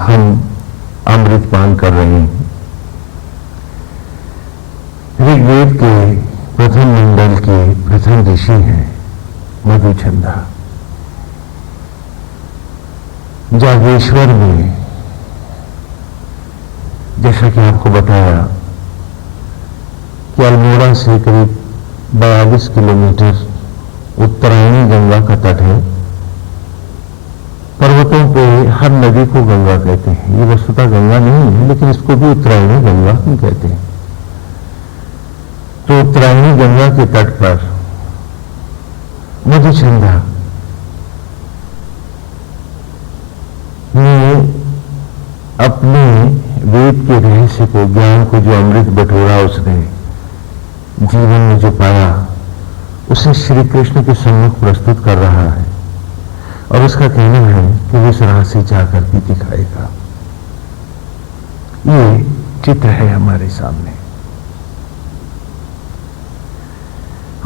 हम अमृतपान कर रहे हैं। ऋग्वेद के प्रथम मंडल के प्रथम ऋषि हैं मधुचंदा। जागेश्वर में, जैसा कि आपको बताया कि अल्मोड़ा से करीब 42 किलोमीटर उत्तरायणी गंगा का तट है। पर्वतों पे हर नदी को गंगा कहते हैं। ये वस्तुतः गंगा नहीं है, लेकिन इसको भी उत्तरायणी गंगा ही कहते हैं। तो उत्तरायणी गंगा के तट पर मधुचंदा ने अपने वेद के रहस्य को, ज्ञान को, जो अमृत बटोरा उसने जीवन में जो पाया, उसे श्री कृष्ण के सम्मुख प्रस्तुत कर रहा है। और उसका कहना है कि वो इस राह से जाकर भी दिखाएगा। ये चित्र है हमारे सामने।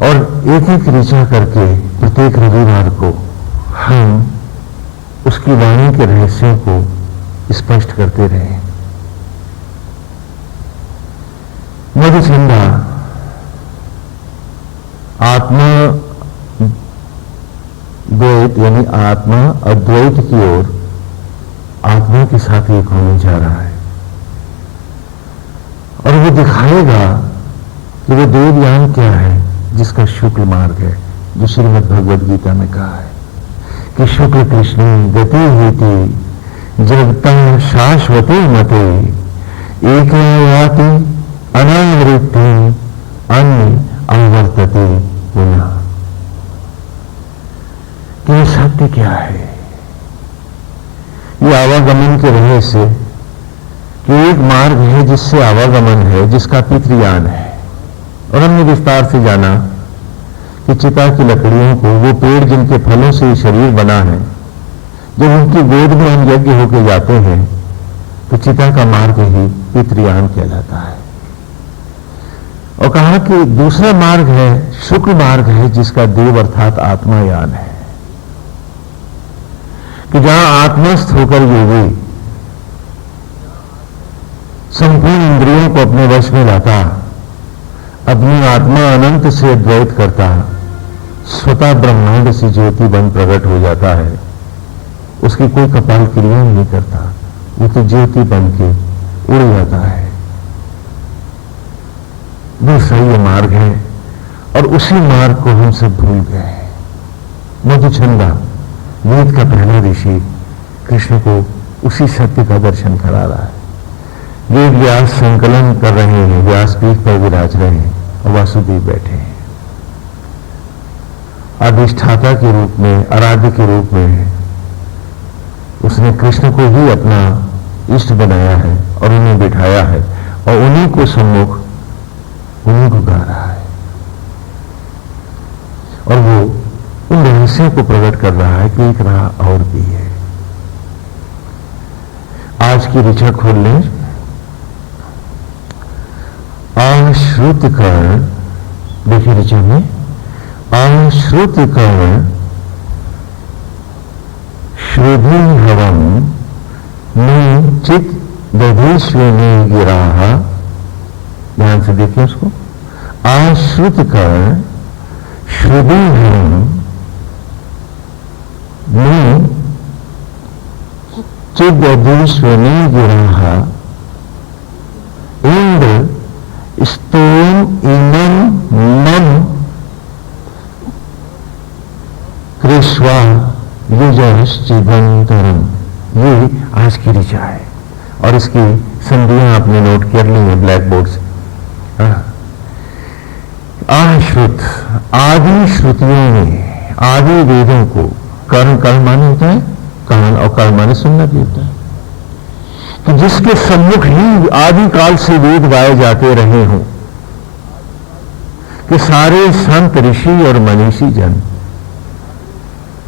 और एक एक ऋचा करके प्रत्येक रविवार को हम उसकी वाणी के रहस्यों को स्पष्ट करते रहे। मधुचंदा आत्मा द्वैत यानी आत्मा अद्वैत की ओर आत्मा के साथ एक होने जा रहा है। और वो दिखाएगा कि वो देवयान क्या है, जिसका शुक्ल मार्ग है, जो श्रीमद् भगवद गीता में कहा है कि शुक्ल कृष्ण गति हेति जगता शाश्वती मते एक अनावृत्ति अन्य अवर्तते पुनः। कि ये सत्य क्या है? ये आवागमन के रहस्य कि एक मार्ग है जिससे आवागमन है, जिसका पितृयान है। और हमने विस्तार से जाना कि चिता की लकड़ियों को, वो पेड़ जिनके फलों से ये शरीर बना है, जब उनकी गोद में हम यज्ञ होके जाते हैं तो चिता का मार्ग ही पितृयान कहलाता है। और कहा कि दूसरा मार्ग है शुक्ल मार्ग है, जिसका देव अर्थात आत्मायान है, कि जहां आत्मस्थ होकर योगी संपूर्ण इंद्रियों को अपने वश में लाता, अपनी आत्मा अनंत से अद्वैत करता, स्वतः ब्रह्मांड से ज्योति बन प्रकट हो जाता है। उसकी कोई कपाल क्रिया नहीं करता, वो तो ज्योति बन के उड़ जाता है। दूसरा ये मार्ग है, और उसी मार्ग को हम सब भूल गए। मधुचंदा वेद का पहला ऋषि कृष्ण को उसी सत्य का दर्शन करा रहा है। वेद व्यास संकलन कर रहे हैं, व्यासपीठ पर विराज रहे हैं, और वासुदेव बैठे हैं। अधिष्ठाता के रूप में, आराध्य के रूप में उसने कृष्ण को ही अपना इष्ट बनाया है और उन्हें बिठाया है, और उन्हीं को सम्मुख उन्हीं को गा रहा है। और वो उन रहस्यों को प्रकट कर रहा है कि एक राह और भी है। आज की ऋचा खोल लें। आश्रुत कर्ण, देखिए ऋचा में, आश्रुत कर्ण श्रुधि हवम में चित दधीश्वनी गिराहा। ध्यान से देखिए उसको। आश्रुत कर्ण श्रुधि हवम में चित दधीश्वनी गिराहा इंद्र स्तोम इमं मम कृष्वा युजश्चिदंतरम। ये आज की ऋचा है, और इसकी संधियां आपने नोट कर ली हैं ब्लैक बोर्ड से। आश्रुत, आदि श्रुतियों में, आदि वेदों को, कर्ण, कर्ण माने होता है कान, और कर्ण माने सुनना भी होता है, कि जिसके सम्मुख ही आदि काल से वेद गाए जाते रहे हों, कि सारे संत ऋषि और मनीषी जन,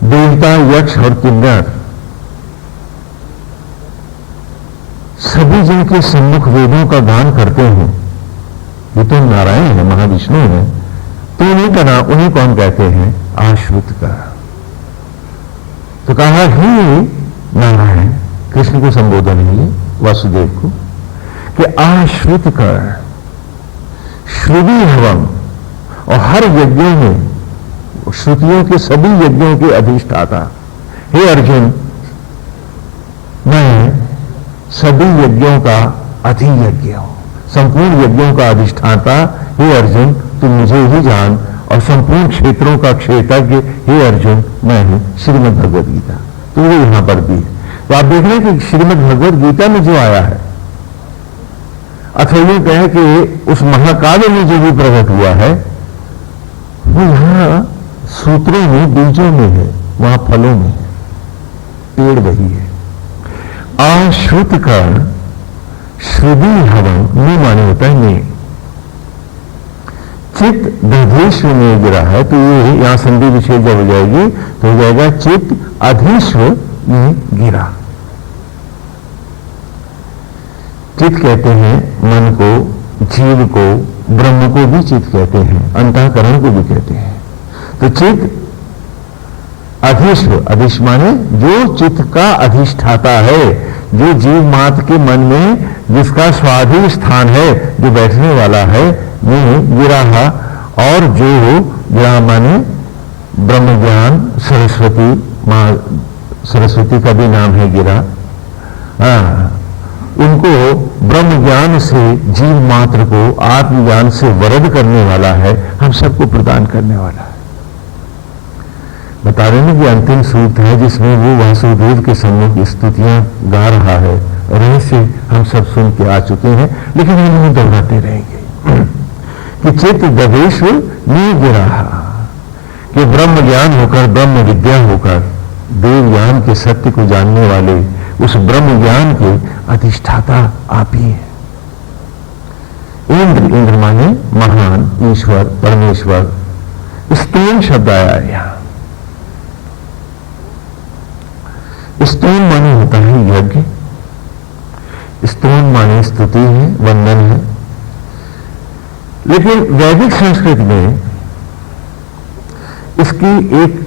देवता, यक्ष और किन्नर, सभी जिनके सम्मुख वेदों का गान करते हैं, ये तो नारायण है, महाविष्णु है, तो उन्हीं का नाम, उन्हीं कौन कहते हैं? आश्रुत का। तो कहा ही नारायण कृष्ण को संबोधन है ये, वासुदेव को, कि आश्रित कर श्रुति हवम, और हर यज्ञों में, श्रुतियों के सभी यज्ञों के अधिष्ठाता, हे अर्जुन मैं सभी यज्ञों का अधियज्ञ हूं, संपूर्ण यज्ञों का अधिष्ठाता। हे अर्जुन तू मुझे ही जान, और संपूर्ण क्षेत्रों का क्षेत्रज्ञ हे अर्जुन मैं हूं। श्रीमद् भगवद गीता, तो वो यहां पर भी है। तो आप देख रहे हैं कि श्रीमद् भगवद गीता में जो आया है, अथवा यूं कहें कि उस महाकाव्य में जो भी प्रकट हुआ है, वो यहां सूत्रों में, बीजों में है, वहां फलों में है, पेड़ वही है। आश्रुत कर्ण श्रुति हवन, नी माने होता है ने, चित्त दधीश्व में गिरा है, तो ये यहां संधि विच्छेद जब हो जाएगी तो हो जाएगा चित्त अधीश्व में गिरा। चित्त कहते हैं मन को, जीव को, ब्रह्म को भी चित्त कहते हैं, अंतःकरण को भी कहते हैं। तो चित्त अधीश्व, अधीश माने जो चित्त का अधिष्ठाता है, जो जीव मात्र के मन में जिसका स्वाधीन स्थान है, जो बैठने वाला है, में गिरा, और जो गिरा माने ब्रह्म ज्ञान, सरस्वती मां, सरस्वती का भी नाम है गिरा, उनको ब्रह्म ज्ञान से जीव मात्र को आत्मज्ञान से वरद करने वाला है, हम सबको प्रदान करने वाला है। बता रहे हैं कि अंतिम सूत्र है जिसमें वो वासुदेव के सम्मुख स्तुतियां गा रहा है, और ऐसे हम सब सुन के आ चुके हैं, लेकिन हम उन्हें दोहराते रहेंगे कि चित्त दधेश्व नहीं गिरा, कि ब्रह्म ज्ञान होकर, ब्रह्म विद्या होकर, देव ज्ञान के सत्य को जानने वाले उस ब्रह्म ज्ञान के अधिष्ठाता आप ही हैं। इंद्र, इंद्र माने महान, ईश्वर, परमेश्वर। स्तोम शब्द आया है यहां। स्तोम माने होता है यज्ञ, स्तोम माने स्तुति है, वंदन है। लेकिन वैदिक संस्कृत में इसकी एक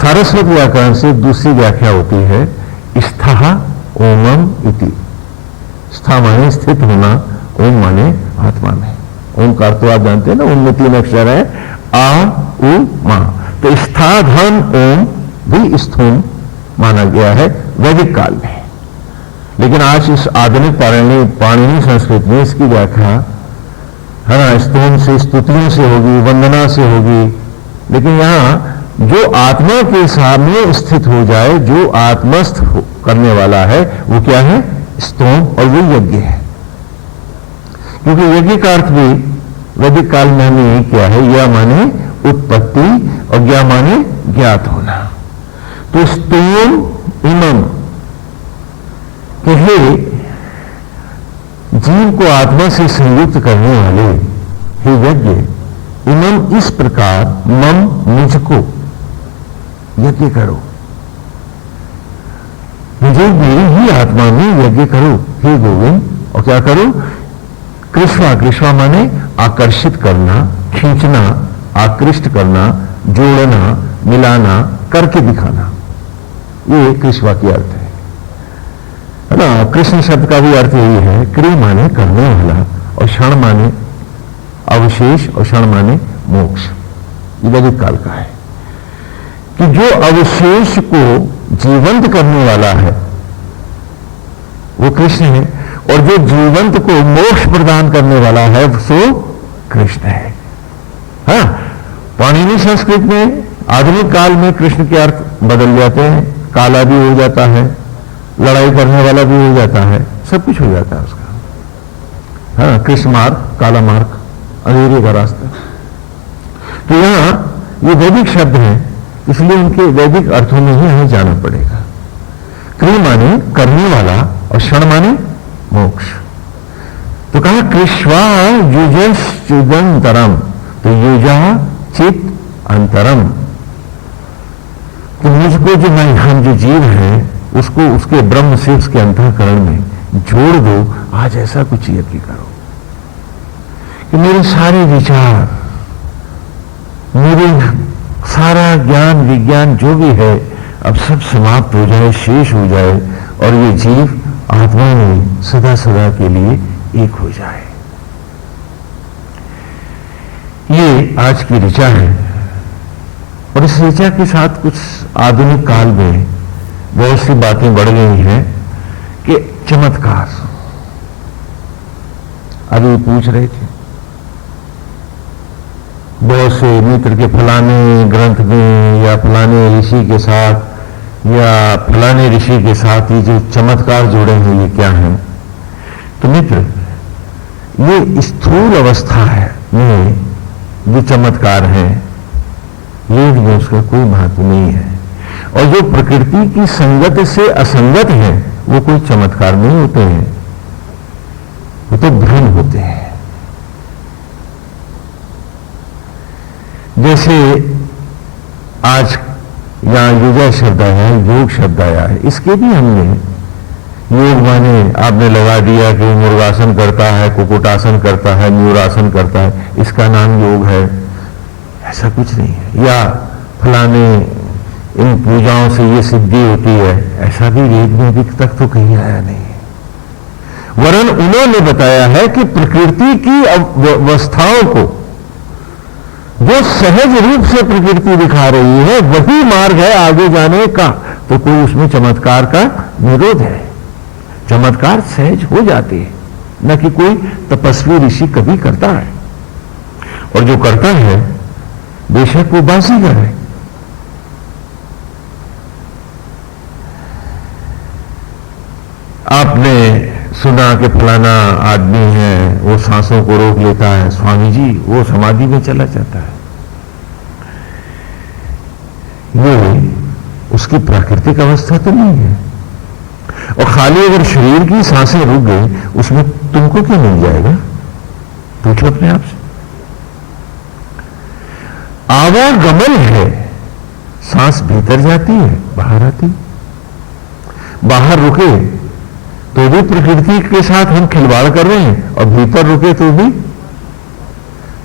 सारस्वत व्याकरण से दूसरी व्याख्या होती है, स्था ओमम इति। स्था माने स्थित होना, ओम माने आत्मा में। ओमकार तो आप जानते हैं ना, उनमें 3 अक्षर है, आ उ मा। तो स्था धन ओम भी स्थूम माना गया है वैदिक काल में। लेकिन आज इस आधुनिक पाणिनि संस्कृत में इसकी व्याख्या है ना, स्तोम से, स्तुतियों से होगी, वंदना से होगी। लेकिन यहां जो आत्मा के सामने स्थित हो जाए, जो आत्मस्थ करने वाला है, वो क्या है? स्तोम, और वो यज्ञ है। क्योंकि यज्ञ का अर्थ भी वैदिक काल में हमने यही किया है, यह माने उत्पत्ति और ज्ञा माने ज्ञात होना। तो स्तोम इमम कि हे जीव को आत्मा से संयुक्त करने वाले हे यज्ञ, इमम इस प्रकार मम मुझको यज्ञ करो, मुझे मेरी ही आत्मा में यज्ञ करो हे गोविंद। और क्या करो? कृष्वा, कृष्वा माने आकर्षित करना, खींचना, आकृष्ट करना, जोड़ना, मिलाना, करके दिखाना, ये कृष्वा की अर्थ है ना। कृष्ण शब्द का भी अर्थ यही है, क्रिय माने करने वाला, और क्षण माने अवशेष, और क्षण माने मोक्ष। ये वैदिक काल का है कि जो अवशेष को जीवंत करने वाला है वो कृष्ण है, और जो जीवंत को मोक्ष प्रदान करने वाला है सो कृष्ण है। हाँ, पाणिनि संस्कृत में आधुनिक काल में कृष्ण के अर्थ बदल जाते हैं, काला भी हो जाता है, लड़ाई करने वाला भी हो जाता है, सब कुछ हो जाता है उसका। हाँ, कृष्ण मार्ग, काला मार्ग, अंधेरे का रास्ता। तो यहां ये वैदिक शब्द हैं, इसलिए उनके वैदिक अर्थों में ही हमें जाना पड़ेगा। क्रिय माने करने वाला, और क्षण माने मोक्ष। तो कहा कृष्वा युजश्चिदंतरम, तो युजा चित अंतरम, तो मुझको जो मैं, हम जो जीव हैं उसको उसके ब्रह्म से उसके अंतःकरण में जोड़ दो। आज ऐसा कुछ यज्ञ करो कि मेरे सारे विचार, मेरे सारा ज्ञान विज्ञान जो भी है अब सब समाप्त हो जाए, शेष हो जाए, और ये जीव आत्मा में सदा सदा के लिए एक हो जाए। ये आज की ऋचा है। और इस ऋचा के साथ कुछ आधुनिक काल में बहुत सी बातें बढ़ गई हैं कि चमत्कार। अभी पूछ रहे थे बहुत से मित्र के फलाने ग्रंथ में या फलाने ऋषि के साथ या फलाने ऋषि के साथ ये जो चमत्कार जुड़े हैं ये क्या है। तो मित्र, ये स्थूल अवस्था है में जो चमत्कार है योग में उसका कोई महत्व नहीं है। और जो प्रकृति की संगत से असंगत है वो कोई चमत्कार नहीं होते हैं, वो तो भ्रम होते हैं। जैसे आज यहां युजा शब्द आया है, योग शब्द आया है, इसके भी हमने योग माने आपने लगा दिया कि मुर्गासन करता है, कुकुटासन करता है, न्यूरासन करता है, इसका नाम योग है। ऐसा कुछ नहीं है। या फलाने इन पूजाओं से ये सिद्धि होती है, ऐसा भी वेद में अभी तक तो कहीं आया नहीं है। वरन उन्होंने बताया है कि प्रकृति की अवस्थाओं को जो सहज रूप से प्रकृति दिखा रही है वही मार्ग है आगे जाने का। तो कोई उसमें चमत्कार का विरोध है। चमत्कार सहज हो जाते हैं, न कि कोई तपस्वी ऋषि कभी करता है। और जो करता है बेशक वो बाजीगर है। आपने सुना कि फलाना आदमी है वो सांसों को रोक लेता है, स्वामी जी वो समाधि में चला जाता है। ये उसकी प्राकृतिक अवस्था तो नहीं है। और खाली अगर शरीर की सांसें रुक गई उसमें तुमको क्या मिल जाएगा? पूछो अपने आप से। आवागमन है, सांस भीतर जाती है बाहर आती, बाहर रुके तो भी प्रकृति के साथ हम खिलवाड़ कर रहे हैं और भीतर रुके तो भी।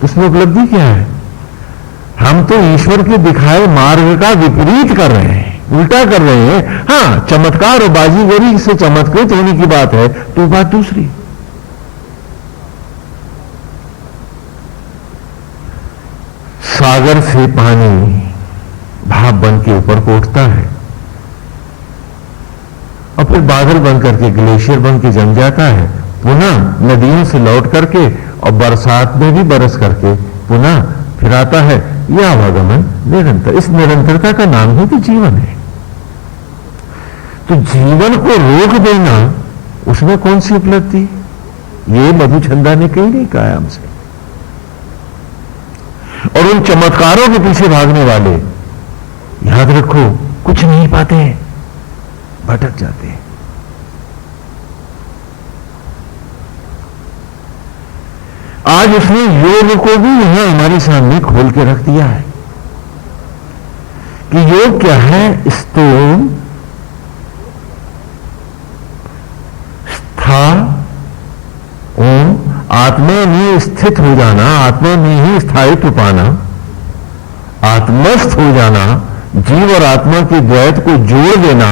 उसमें उपलब्धि क्या है? हम तो ईश्वर के दिखाए मार्ग का विपरीत कर रहे हैं, उल्टा कर रहे हैं। हां, चमत्कार और बाजीगरी से चमत्कृत होने की बात है तो बात दूसरी। सागर से पानी भाप बन के ऊपर को उठता है और फिर बादल बन करके ग्लेशियर बन के जम जाता है, पुनः नदियों से लौट करके और बरसात में भी बरस करके पुनः फिर आता है। यह आवागमन निरंतर, इस निरंतरता का नाम ही तो जीवन है। तो जीवन को रोक देना उसमें कौन सी उपलब्धि? ये मधुचंदा ने कहीं नहीं कहा हमसे। और उन चमत्कारों के पीछे भागने वाले याद रखो कुछ नहीं पाते हैं, भटक जाते हैं। आज उसने योग को भी यहां हमारे सामने खोल के रख दिया है कि योग क्या है। स्थूल स्था ओम, आत्मा में स्थित हो जाना, आत्मा में ही स्थायित्व पाना, आत्मस्थ हो जाना, जीव और आत्मा के द्वैत को जोड़ देना,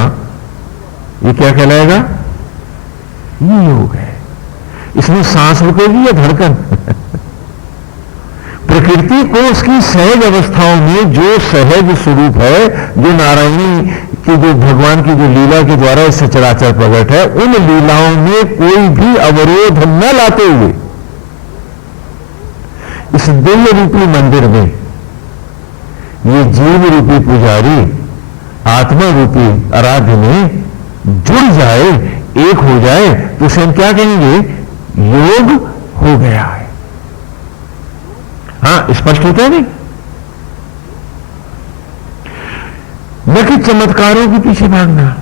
ये क्या कहलाएगा? ये योग है। इसमें सांस रुकेगी या धड़कन? प्रकृति को उसकी सहज अवस्थाओं में जो सहज स्वरूप है, जो नारायणी की जो भगवान की जो लीला के द्वारा इस सचराचर प्रकट है, उन लीलाओं में कोई भी अवरोध न लाते हुए इस दिव्य रूपी मंदिर में ये जीव रूपी पुजारी आत्मा रूपी आराध्य में जुड़ जाए, एक हो जाए, तो उसे हम क्या कहेंगे? योग हो गया है। हां, स्पष्ट होता है नहीं? न कि चमत्कारों के पीछे भागना।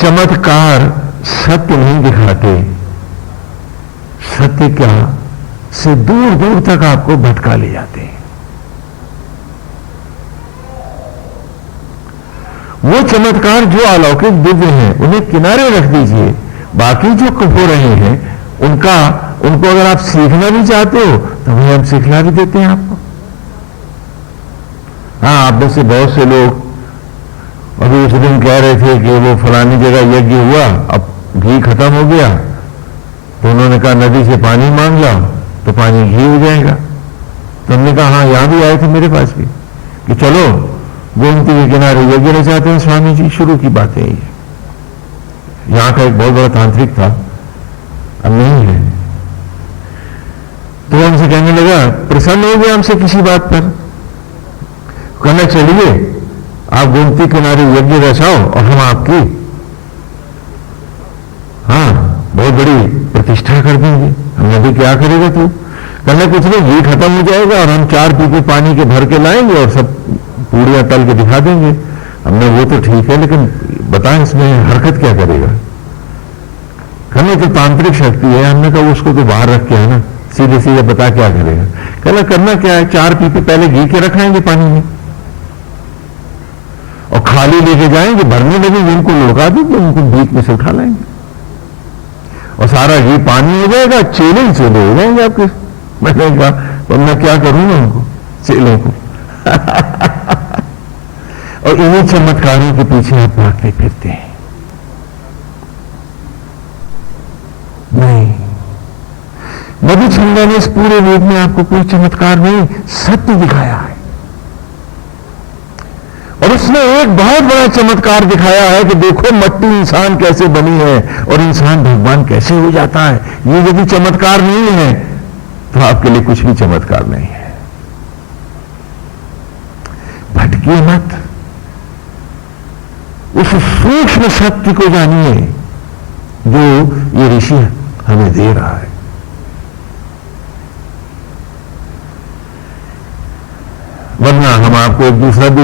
चमत्कार सत्य नहीं दिखाते, सत्य क्या से दूर दूर तक आपको भटका ले जाते हैं। वो चमत्कार जो अलौकिक दिव्य हैं उन्हें किनारे रख दीजिए। बाकी जो हो रहे हैं उनको अगर आप सीखना भी चाहते हो तो वही हम सिखला भी देते हैं आपको। हाँ, आप में से बहुत से लोग अभी उस दिन कह रहे थे कि वो फलानी जगह यज्ञ हुआ, अब घी खत्म हो गया, तो उन्होंने कहा नदी से पानी मांग लो तो पानी घी हो जाएगा। तो हमने कहा हाँ, यहां भी आए थे मेरे पास भी कि चलो गोमती के किनारे यज्ञ रचाते हैं स्वामी जी। शुरू की बातें ये, यहां का एक बहुत बड़ा तांत्रिक था, अब नहीं है। तो हमसे कहने लगा, प्रसन्न हो गया हमसे किसी बात पर, कहना चलिए आप गोमती किनारे यज्ञ रचाओ और हम आपकी हाँ बहुत बड़ी प्रतिष्ठा कर देंगे। हमने भी क्या करेगा तू? कहना कुछ नहीं, घी खत्म हो जाएगा और हम 4 पीपे पानी के भर के लाएंगे और सब पूड़ियां तल के दिखा देंगे। हमने वो तो ठीक है, लेकिन बता इसमें हरकत क्या करेगा? कहना तो तांत्रिक शक्ति है। हमने कहा उसको तो बाहर रख के है ना, सीधे सीधे बता क्या करेगा? कहना करना क्या है, 4 पीपे पहले घी के रखाएंगे पानी में और खाली लेके जाएंगे, भरने लगेंगे, उनको लुढ़का देंगे, उनको बीच में से उठा लाएंगे और सारा घी पानी हो जाएगा, चेले ही चेले हो जाएंगे आपके। मैंने कहा तो मैं क्या करूंगा उनको, चेलों को? और इन्हीं चमत्कारों के पीछे आप भागते फिरते हैं। नहीं, मधुचंद्र ने इस पूरे वेद में आपको कोई चमत्कार नहीं, सत्य दिखाया है। और उसने एक बहुत बड़ा चमत्कार दिखाया है कि देखो मट्टी इंसान कैसे बनी है और इंसान भगवान कैसे हो जाता है। ये यदि चमत्कार नहीं है तो आपके लिए कुछ भी चमत्कार नहीं है। भटकिए मत, उस सूक्ष्म सत्य को जानिए जो ये ऋषि हमें दे रहा है। वरना हम आपको एक दूसरा भी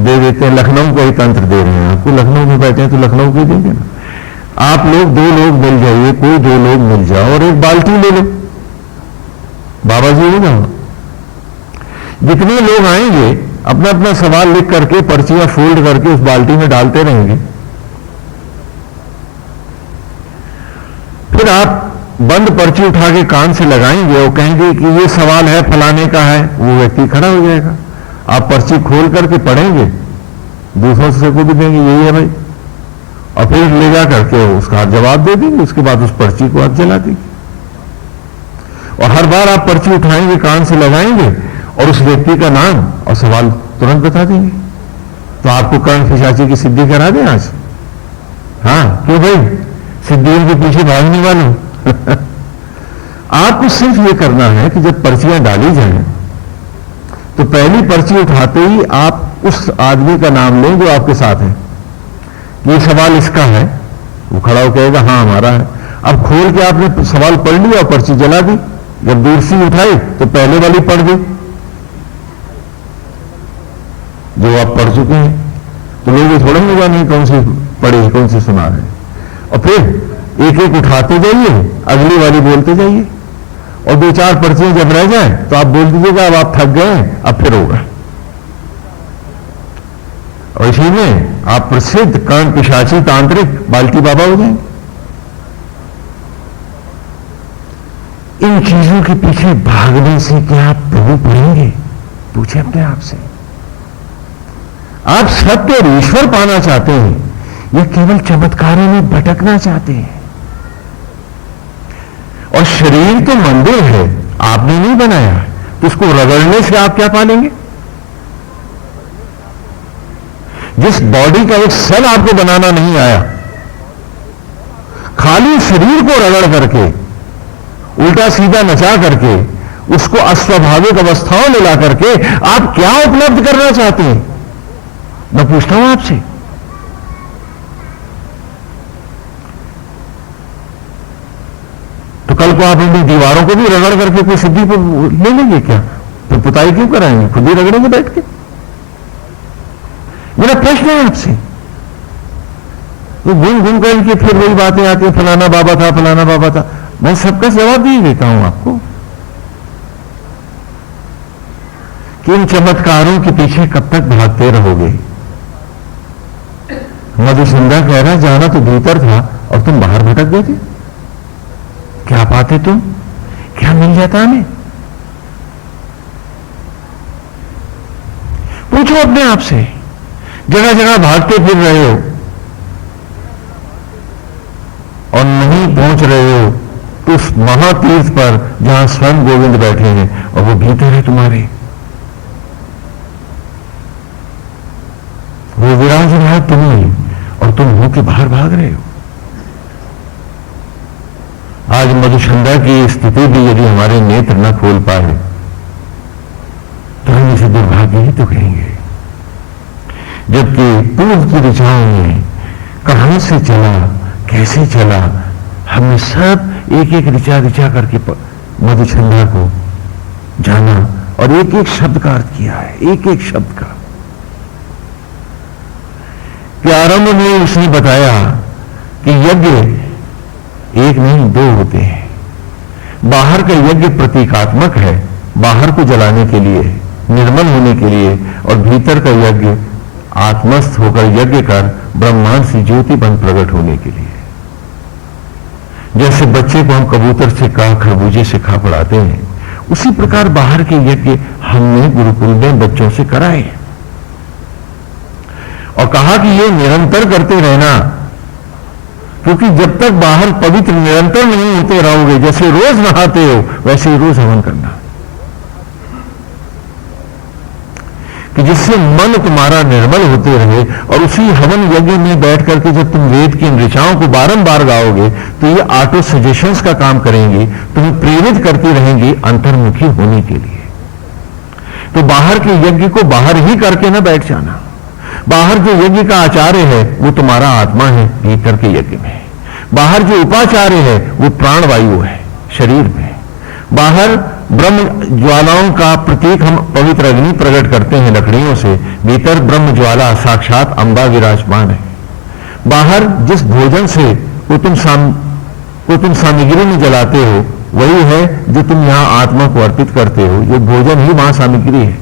दे देते हैं, लखनऊ का ही तंत्र दे रहे हैं आपको। लखनऊ में बैठे हैं तो लखनऊ को देंगे ना। आप लोग 2 लोग मिल जाइए, कोई 2 लोग मिल जाओ और एक बाल्टी ले लो, बाबा जी हो जाओ। जितने लोग आएंगे अपना अपना सवाल लिख करके पर्चियां फोल्ड करके उस बाल्टी में डालते रहेंगे। फिर आप बंद पर्ची उठा के कान से लगाएंगे और कहेंगे कि ये सवाल है फलाने का है, वो व्यक्ति खड़ा हो जाएगा। आप पर्ची खोल करके पढ़ेंगे, दूसरों से को भी देंगे यही है भाई, और फिर ले जा करके उसका जवाब दे देंगे। उसके बाद उस पर्ची को आप जला देंगे और हर बार आप पर्ची उठाएंगे, कान से लगाएंगे और उस व्यक्ति का नाम और सवाल तुरंत बता देंगे। तो आपको कर्ण पिशाची की सिद्धि करा दें आज? हाँ, क्यों भाई, सिद्धियों के पीछे भागने वालों। आपको सिर्फ यह करना है कि जब पर्चियां डाली जाएं तो पहली पर्ची उठाते ही आप उस आदमी का नाम लें जो आपके साथ है। ये सवाल इसका है, वो खड़ा हो कहेगा हाँ हमारा है। अब खोल के आपने सवाल पढ़ लिया और पर्ची जला दी। जब दूसरी उठाई तो पहले वाली पढ़ दी जो आप पढ़ चुके हैं। तो लोग ये थोड़ा नहीं जाने कौन सी पढ़ी कौन सी सुना है। और फिर एक एक उठाते जाइए, अगली वाली बोलते जाइए और 2-4 पर्चियां जब रह जाए तो आप बोल दीजिएगा अब आप थक गए, अब फिर होगा। और इसी में आप प्रसिद्ध कर्ण पिशाची तांत्रिक बाल्टी बाबा हो जाएंगे। इन चीजों के पीछे भागने से क्या आप प्रभु पढ़ेंगे? पूछे अपने आप से। आप सत्य और ईश्वर पाना चाहते हैं या केवल चमत्कारों में भटकना चाहते हैं? और शरीर तो मंदिर है, आपने नहीं बनाया, तो उसको रगड़ने से आप क्या पालेंगे? जिस बॉडी का एक सेल आपको बनाना नहीं आया, खाली शरीर को रगड़ करके उल्टा सीधा नचा करके उसको अस्वाभाविक अवस्थाओं में ला करके आप क्या उपलब्ध करना चाहते हैं? मैं पूछता हूं आपसे। तो कल को आप अपनी दीवारों को भी रगड़ करके कोई सिद्धि को ले लेंगे क्या? तो पुताई क्यों कराएंगे? खुद ही रगड़ेंगे बैठ के। मेरा प्रश्न है आपसे। तो घूम घूम करके फिर वही बातें आती है, फलाना बाबा था, फलाना बाबा था। मैं सबका जवाब दे देता हूं आपको कि इन चमत्कारों के पीछे कब तक भागते रहोगे? मधुसंध्या कह रहा जाना तो भीतर था और तुम बाहर भटक गए थे। क्या पाते तुम? क्या मिल जाता हमें? पूछो पूछो अपने आप से, जगह जगह भागते फिर रहे हो और नहीं पहुंच रहे हो तो उस महातीर्थ पर जहां स्वयं गोविंद बैठे हैं और वो भीतर है तुम्हारे, वो विराज रहा है तुम्हें और तुम हो के बाहर भाग रहे हो। आज मधुचंदा की स्थिति भी यदि हमारे नेत्र न खोल पाए तो हम इसे दुर्भाग्य ही तो कहेंगे, जबकि पूर्व की दिशाओं में कहां से चला, कैसे चला, हमने सब एक एक ऋचा ऋचा करके मधुचंदा को जाना और एक एक शब्द का अर्थ किया है, एक एक शब्द का। कि आरंभ में उसने बताया कि यज्ञ एक नहीं दो होते हैं। बाहर का यज्ञ प्रतीकात्मक है, बाहर को जलाने के लिए, निर्मल होने के लिए, और भीतर का यज्ञ आत्मस्थ होकर यज्ञ कर ब्रह्मांड से ज्योति बन प्रकट होने के लिए। जैसे बच्चे को हम कबूतर से कहा, खरबूजे से खा पढ़ाते हैं, उसी प्रकार बाहर के यज्ञ हमने गुरुकुल में बच्चों से कराए और कहा कि ये निरंतर करते रहना, क्योंकि जब तक बाहर पवित्र निरंतर नहीं होते रहोगे, जैसे रोज नहाते हो वैसे ही रोज हवन करना, कि जिससे मन तुम्हारा निर्मल होते रहे। और उसी हवन यज्ञ में बैठ करके जब तुम वेद की इन ऋचाओं को बारंबार गाओगे तो ये ऑटो सजेशंस का काम करेंगी, तुम्हें प्रेरित करती रहेंगी अंतर्मुखी होने के लिए। तो बाहर के यज्ञ को बाहर ही करके ना बैठ जाना। बाहर जो यज्ञ का आचार्य है वो तुम्हारा आत्मा है भीतर के यज्ञ में। बाहर जो उपाचार्य है वो प्राणवायु है शरीर में। बाहर ब्रह्म ज्वालाओं का प्रतीक हम पवित्र अग्नि प्रकट करते हैं लकड़ियों से, भीतर ब्रह्म ज्वाला साक्षात अंबा विराजमान है। बाहर जिस भोजन से को तुम सामग्री में जलाते हो वही है जो तुम यहां आत्मा को अर्पित करते हो, ये भोजन ही वहां सामग्री है।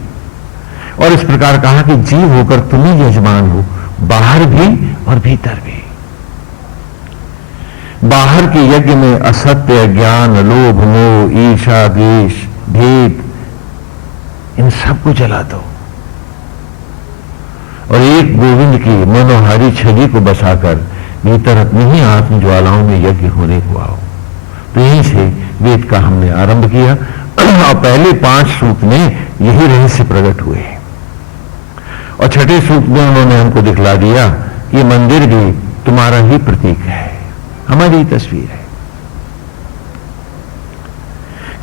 और इस प्रकार कहा कि जीव होकर तुम ही यजमान हो, बाहर भी और भीतर भी। बाहर के यज्ञ में असत्य, ज्ञान, लोभ, मोह, ईर्षा, द्वेष, भेद, इन सबको जला दो और एक गोविंद की मनोहारी छवि को बसाकर भीतर अपनी ही आत्म ज्वालाओं में यज्ञ होने को आओ। तो यहीं से वेद का हमने आरंभ किया और पहले 5 सूक्त में यही रहस्य प्रकट हुए और छठे सूक्त में उन्होंने हमको दिखला दिया कि मंदिर भी तुम्हारा ही प्रतीक है, हमारी तस्वीर है।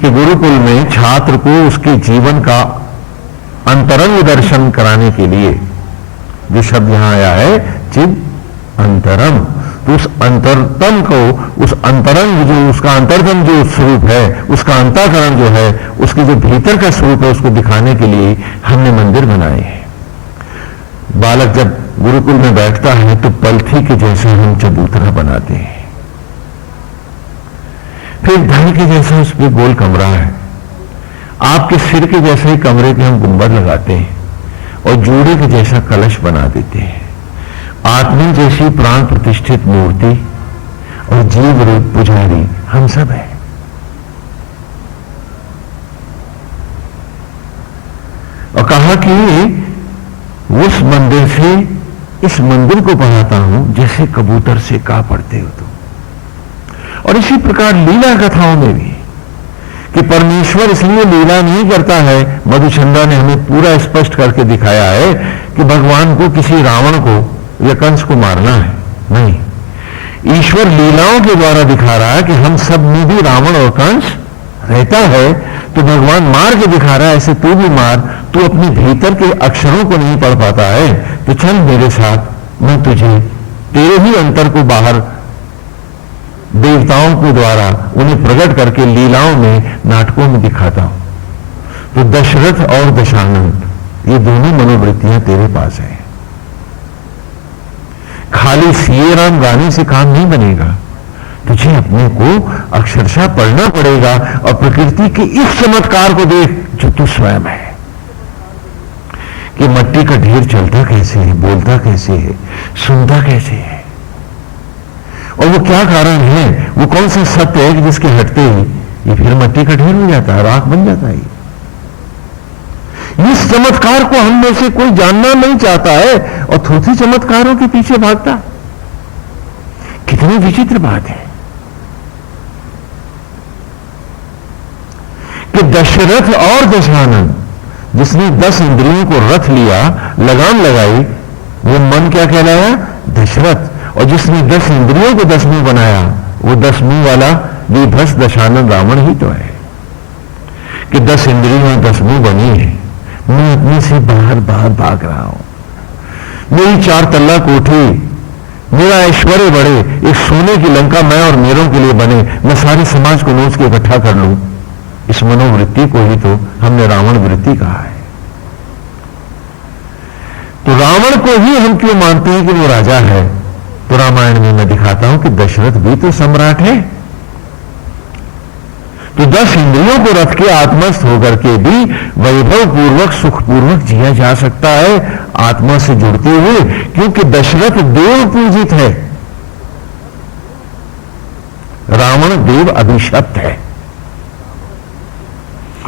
कि गुरुकुल में छात्र को उसके जीवन का अंतरंग दर्शन कराने के लिए जो शब्द यहां आया है चिद अंतरम, तो उस अंतरतम को, उस अंतरंग जो उसका अंतरतम जो स्वरूप है, उसका अंतःकरण जो है, उसके जो भीतर का स्वरूप है, उसको दिखाने के लिए हमने मंदिर बनाए हैं। बालक जब गुरुकुल में बैठता है तो पलथी के जैसे हम चबूतरा बनाते हैं, फिर धन के जैसा उस पर गोल कमरा है, आपके सिर के जैसे ही कमरे के हम गुंबद लगाते हैं और जोड़े के जैसा कलश बना देते हैं, आत्मा जैसी प्राण प्रतिष्ठित मूर्ति और जीव रूप पुजारी हम सब हैं। और कहा कि उस मंदिर से इस मंदिर को पढ़ाता हूं जैसे कबूतर से का पढ़ते हो तुम। और इसी प्रकार लीला कथाओं में भी कि परमेश्वर इसलिए लीला नहीं करता है, मधुचंदा ने हमें पूरा स्पष्ट करके दिखाया है कि भगवान को किसी रावण को या कंस को मारना है, नहीं, ईश्वर लीलाओं के द्वारा दिखा रहा है कि हम सब में भी रावण और कंस रहता है। तो भगवान मार के दिखा रहा है ऐसे तू भी मार, तू अपने भीतर के अक्षरों को नहीं पढ़ पाता है तो चल मेरे साथ, मैं तुझे तेरे ही अंतर को बाहर देवताओं के द्वारा उन्हें प्रकट करके लीलाओं में, नाटकों में दिखाता हूं। तो दशरथ और दशानंद ये दोनों मनोवृत्तियां तेरे पास हैं। खाली सीए राम गाने से काम नहीं बनेगा, तुझे अपने को अक्षरशः पढ़ना पड़ेगा और प्रकृति के इस चमत्कार को देख जो तू स्वयं है, कि मट्टी का ढेर चलता कैसे है, बोलता कैसे है, सुनता कैसे है, और वो क्या कारण है, वो कौन सा सत्य है कि जिसके हटते ही ये फिर मट्टी का ढेर हो जाता है, राख बन जाता है। इस चमत्कार को हम में से कोई जानना नहीं चाहता है और थोथी चमत्कारों के पीछे भागता। कितनी विचित्र बात है कि दशरथ और दशानन, जिसने 10 इंद्रियों को रथ लिया, लगाम लगाई, वो मन क्या कहलाया? दशरथ। और जिसने 10 इंद्रियों को 10 मुंह बनाया, वो 10 मुंह वाला विभस दशानन रावण ही तो है। कि 10 इंद्रियों 10 मुंह बनी है, मैं अपने से बाहर बाहर भाग रहा हूं। मेरी 4 तल्ला कोठी, मेरा ऐश्वर्य बढ़े, एक सोने की लंका मैं और मेरों के लिए बने, मैं सारे समाज को नोच के इकट्ठा कर लूं। इस मनोवृत्ति को ही तो हमने रावण वृत्ति कहा है। तो रावण को ही हम क्यों मानते हैं कि वो राजा है? तो रामायण में मैं दिखाता हूं कि दशरथ भी तो सम्राट है। तो 10 इंद्रियों को रख के आत्मस्थ होकर के भी वैभव पूर्वक सुखपूर्वक जिया जा सकता है, आत्मा से जुड़ते हुए, क्योंकि दशरथ देव पूजित है, रावण देव अभिशप्त है।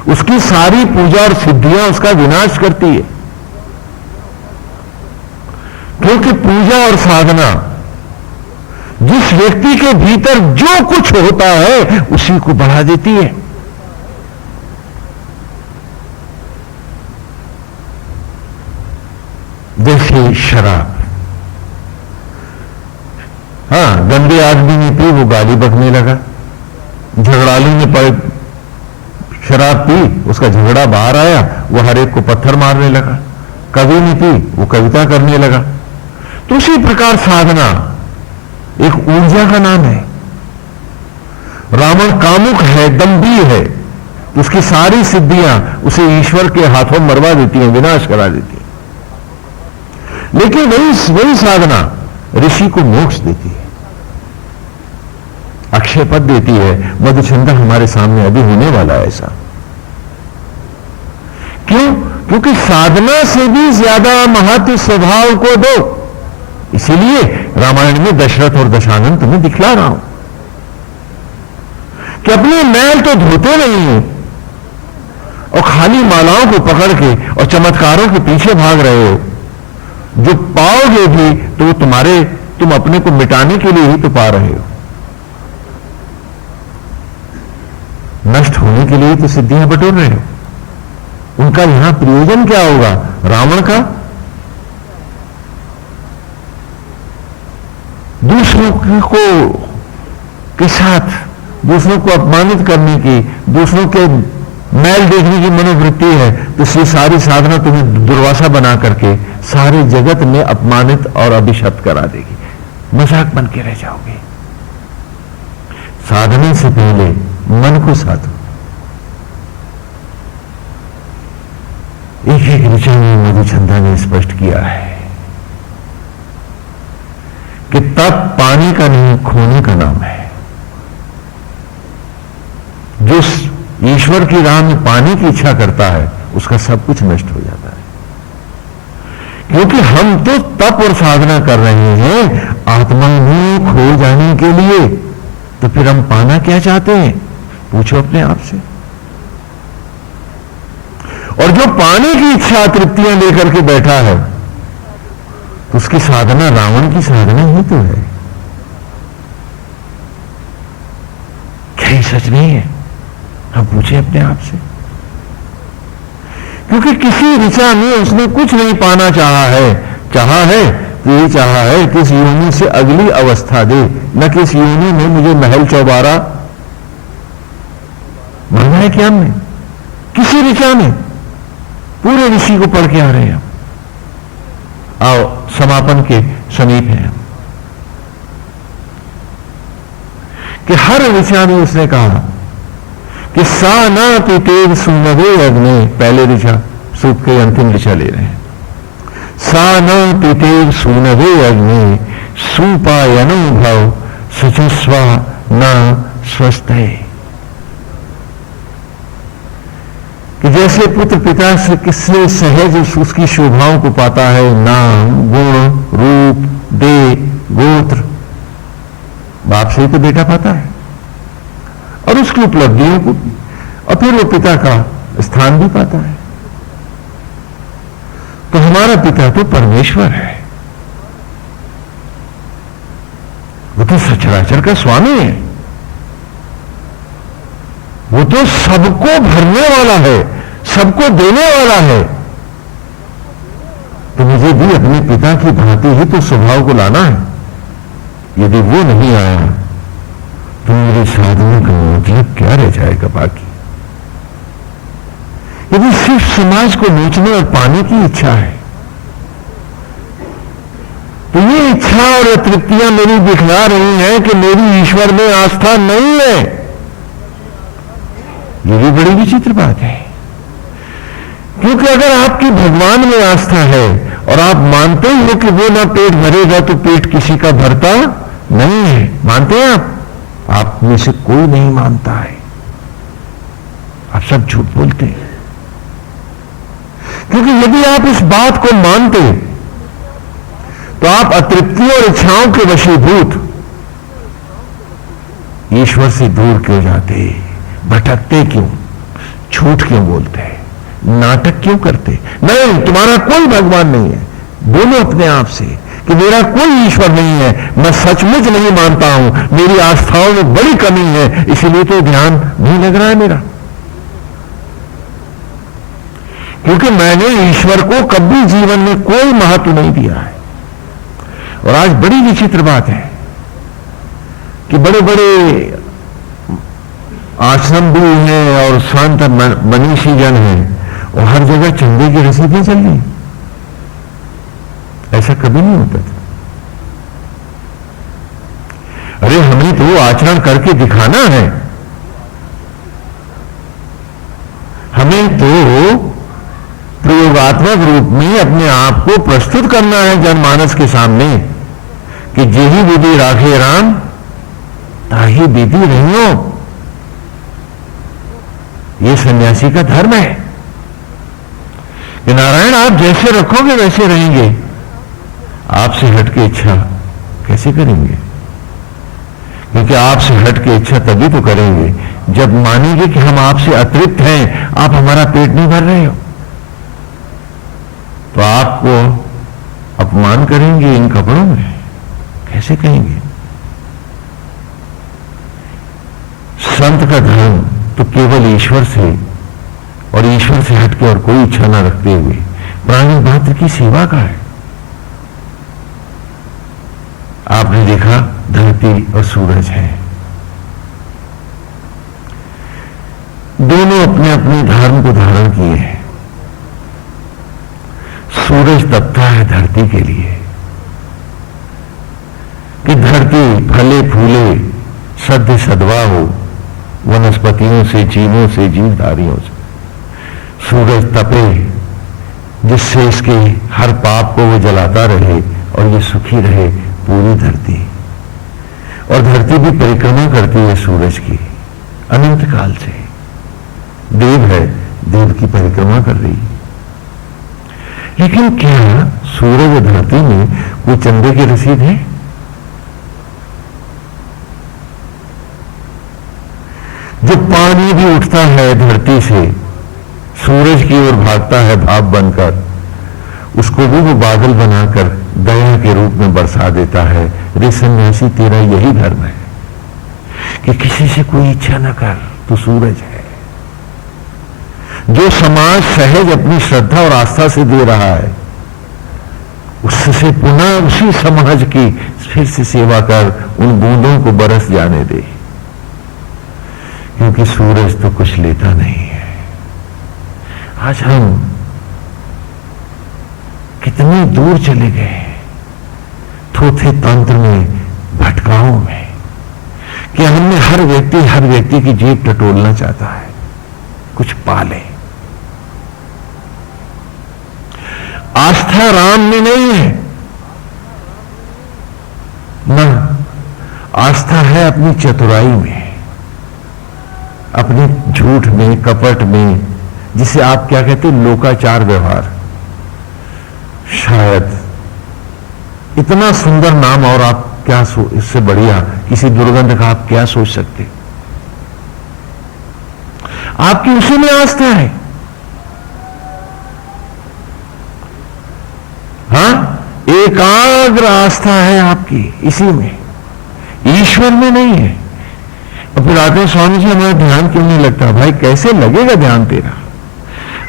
उसकी सारी पूजा और सिद्धियां उसका विनाश करती है, क्योंकि पूजा और साधना जिस व्यक्ति के भीतर जो कुछ होता है उसी को बढ़ा देती है। जैसे शराब, हां, गंदे आदमी ने पी, वो गाली बकने लगा। झगड़ालू ने शराब पी, उसका झगड़ा बाहर आया, वो हर एक को पत्थर मारने लगा। कवि ने पी, वो कविता करने लगा। तो उसी प्रकार साधना एक ऊर्जा का नाम है। रावण कामुक है, दंभी है, तो उसकी सारी सिद्धियां उसे ईश्वर के हाथों मरवा देती हैं, विनाश करा देती हैं। लेकिन वही साधना ऋषि को मोक्ष देती है, अक्षय पद देती है। मधुचंद्र हमारे सामने अभी होने वाला है ऐसा। क्यों? क्योंकि साधना से भी ज्यादा महत्व स्वभाव को दो। इसीलिए रामायण में दशरथ और दशानन तुम्हें दिखला रहा हूं कि अपने मैल तो धोते नहीं हो और खाली मालाओं को पकड़ के और चमत्कारों के पीछे भाग रहे हो। जो पाओगे भी तो वो तुम अपने को मिटाने के लिए ही तो पा रहे हो, नष्ट होने के लिए तो सिद्धियां बटोर रहे हो। उनका यहां प्रयोजन क्या होगा? रावण का दूसरों के साथ दूसरों को अपमानित करने की, दूसरों के मैल देखने की मनोवृत्ति है, तो ये सारी साधना तुम्हें दुर्वासा बना करके सारे जगत में अपमानित और अभिशप्त करा देगी, मजाक बन के रह जाओगे। साधने से पहले मन को साधो। एक एक ऋचा में मधुचंद्र ने स्पष्ट किया है कि तप पानी का नहीं, खोने का नाम है। जो ईश्वर की राह में पाने की इच्छा करता है उसका सब कुछ नष्ट हो जाता है। क्योंकि हम तो तप और साधना कर रहे हैं आत्मा में खो जाने के लिए, तो फिर हम पाना क्या चाहते हैं? पूछो अपने आप से। और जो पाने की इच्छा तृप्तियां लेकर के बैठा है तो उसकी साधना रावण की साधना ही तो है। क्या ये सच नहीं है? हम पूछे अपने आप से। क्योंकि किसी ऋचा में उसने कुछ नहीं पाना चाहा है तो ये चाहा है कि इस योनि से अगली अवस्था दे, न कि इस योनि में मुझे महल चौबारा मांगा है। क्या हमने किसी ऋचा में? पूरे ऋषि को पढ़ के आ रहे हैं। आओ समापन के समीप हैं कि हर ऋचा में उसने कहा कि सा न पितेव सुनवे अग्नि, पहले ऋचा सूप के अंतिम ऋचा ले रहे हैं। सा न पितेव सुनवे अग्नि सुपायनो भव सुचस्वा न स्वस्थे। कि जैसे पुत्र पिता से किससे सहज उसकी शोभाओं को पाता है, नाम, गुण, रूप, देह, गोत्र, बाप से ही तो बेटा पाता है, और उसकी उपलब्धियों को, और फिर वो पिता का स्थान भी पाता है। तो हमारा पिता तो परमेश्वर है, वो तो सचराचर का स्वामी है, वो तो सबको भरने वाला है, सबको देने वाला है। तो मुझे भी अपने पिता की भांति ही तो स्वभाव को लाना है। यदि वो नहीं आया तो मेरे साधना का मतलब क्या रह जाएगा बाकी। यदि सिर्फ समाज को नोचने और पाने की इच्छा है तो ये इच्छा और अतृप्तियां मेरी दिखला रही हैं कि मेरी ईश्वर में आस्था नहीं है। ये भी बड़ी विचित्र बात है, क्योंकि अगर आपकी भगवान में आस्था है और आप मानते हो कि वो ना पेट भरेगा तो पेट किसी का भरता नहीं है, मानते हैं आप में से कोई नहीं मानता है, आप सब झूठ बोलते हैं। क्योंकि यदि आप इस बात को मानते तो आप अतृप्ति और इच्छाओं के वशीभूत ईश्वर से दूर क्यों जाते, भटकते क्यों, झूठ क्यों बोलते, नाटक क्यों करते? नहीं, तुम्हारा कोई भगवान नहीं है। बोलो अपने आप से कि मेरा कोई ईश्वर नहीं है, मैं सचमुच नहीं मानता हूं, मेरी आस्थाओं में बड़ी कमी है, इसीलिए तो ध्यान नहीं लग रहा है मेरा, क्योंकि मैंने ईश्वर को कभी जीवन में कोई महत्व नहीं दिया है। और आज बड़ी विचित्र बात है कि बड़े बड़े आश्रम भी हैं और संत मनीषी जन हैं और हर जगह चंदे की रसीदें चल रही। ऐसा कभी नहीं होता था। अरे हमें तो आचरण करके दिखाना है, हमें तो प्रयोगात्मक रूप में अपने आप को प्रस्तुत करना है जनमानस के सामने कि जेही विधि राखे राम ताही विधि रहियो। ये सन्यासी का धर्म है कि नारायण आप जैसे रखोगे वैसे रहेंगे, आपसे हटके इच्छा कैसे करेंगे? क्योंकि आपसे हटके इच्छा तभी तो करेंगे जब मानेंगे कि हम आपसे अतृप्त हैं, आप हमारा पेट नहीं भर रहे हो। तो आपको अपमान करेंगे इन कपड़ों में, कैसे कहेंगे? संत का धर्म तो केवल ईश्वर से और ईश्वर से हटके और कोई इच्छा न रखते हुए प्राणी मात्र की सेवा का है। आपने देखा धरती और सूरज है, दोनों अपने अपने धर्म को धारण किए हैं। सूरज तपता है धरती के लिए कि धरती फले फूले सद्य सद्वा हो, वनस्पतियों से, जीवों से, जीवधारियों से। सूरज तपे जिससे इसके हर पाप को वो जलाता रहे और ये सुखी रहे पूरी धरती। और धरती भी परिक्रमा करती है सूरज की अनंत काल से। देव है, देव की परिक्रमा कर रही है। लेकिन क्या सूरज और धरती में कोई चंदे की रसीद है? जो पानी भी उठता है धरती से, सूरज की ओर भागता है भाप बनकर, उसको भी वो बादल बनाकर दया के रूप में बरसा देता है। रे सन्यासी, तेरा यही धर्म है कि किसी से कोई इच्छा न कर, तू सूरज है। जो समाज सहज अपनी श्रद्धा और आस्था से दे रहा है, उससे पुनः उसी समाज की फिर से सेवा कर, उन बूंदों को बरस जाने दे, क्योंकि सूरज तो कुछ लेता नहीं है। आज हम कितने दूर चले गए थोथे तंत्र में, भटकाओं में, कि हमने हर व्यक्ति की जेब टटोलना चाहता है, कुछ पाले। आस्था राम में नहीं है ना, आस्था है अपनी चतुराई में, अपने झूठ में, कपट में, जिसे आप क्या कहते हैं, लोकाचार व्यवहार। शायद इतना सुंदर नाम और आप क्या इससे बढ़िया किसी दुर्गंध का आप क्या सोच सकते? आपकी उसी में आस्था है। एकाग्र आस्था है आपकी इसी में, ईश्वर में नहीं है। और फिर आते हैं, स्वामी जी हमारा ध्यान क्यों नहीं लगता? भाई कैसे लगेगा ध्यान तेरा?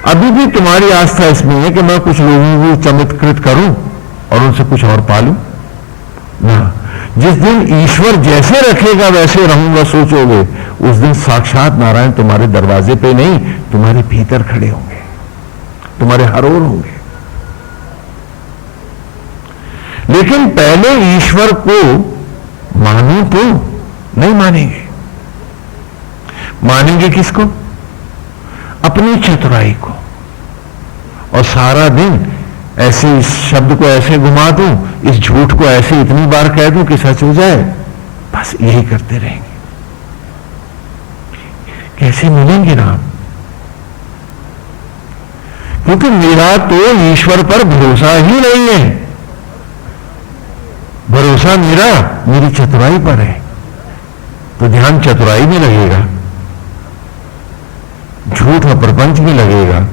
अभी भी तुम्हारी आस्था इसमें है कि मैं कुछ लोगों को चमत्कृत करूं और उनसे कुछ और पालूं ना। जिस दिन ईश्वर जैसे रखेगा वैसे रहूंगा सोचोगे, उस दिन साक्षात नारायण तुम्हारे दरवाजे पे नहीं, तुम्हारे भीतर खड़े होंगे, तुम्हारे हर ओर होंगे। लेकिन पहले ईश्वर को मानो तो नहीं मानेंगे। मानेंगे किसको? अपनी चतुराई को। और सारा दिन ऐसे इस शब्द को ऐसे घुमा दूं, इस झूठ को ऐसे इतनी बार कह दूं कि सच हो जाए, बस यही करते रहेंगे। कैसे मिलेंगे राम? क्योंकि मेरा तो ईश्वर पर भरोसा ही नहीं है। भरोसा मेरा मेरी चतुराई पर है, तो ध्यान चतुराई में लगेगा, झूठ और प्रपंच में लगेगा।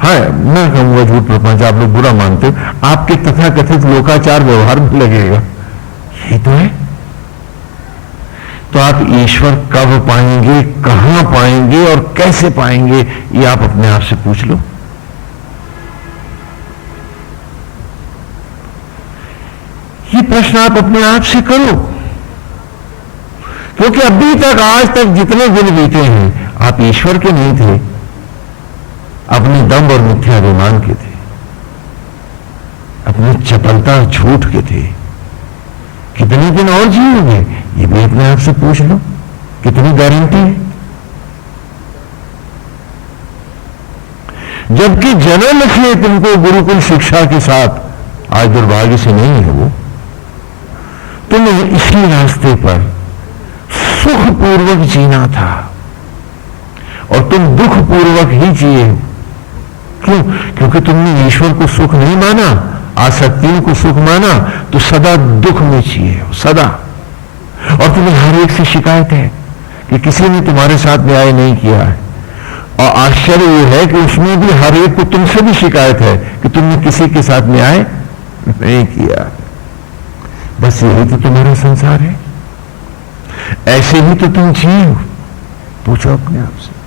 हाँ, मैं कहूंगा झूठ प्रपंच आप लोग बुरा मानते हो, आपके तथाकथित लोकाचार व्यवहार में लगेगा। यही तो है। तो आप ईश्वर कब पाएंगे, कहां पाएंगे और कैसे पाएंगे, ये आप अपने आप से पूछ लो। ये प्रश्न आप अपने आप से करो, क्योंकि अभी तक आज तक जितने दिन बीते हैं आप ईश्वर के नहीं थे, अपने दम और मिथ्याभिमान के थे, अपनी चपलता झूठ के थे। कितने दिन और जियोगे, ये भी अपने आप से पूछ लो। कितनी गारंटी है? जबकि जन्म से तुमको गुरुकुल शिक्षा के साथ, आज दुर्भाग्य से नहीं है वो, तुम्हें इसी रास्ते पर सुखपूर्वक जीना था और तुम दुखपूर्वक ही जिए। क्यों? क्योंकि तुमने ईश्वर को सुख नहीं माना, आसक्तियों को सुख माना, तो सदा दुख में जिए हो, सदा। और तुम्हें हर एक से शिकायत है कि किसी ने तुम्हारे साथ न्याय नहीं किया है। और आश्चर्य यह है कि उसमें भी हर एक को तुमसे भी शिकायत है कि तुमने किसी के साथ न्याय नहीं किया। बस यही तो तुम्हारा संसार है, ऐसे ही तो तुम जिए हो। पूछो अपने आप से।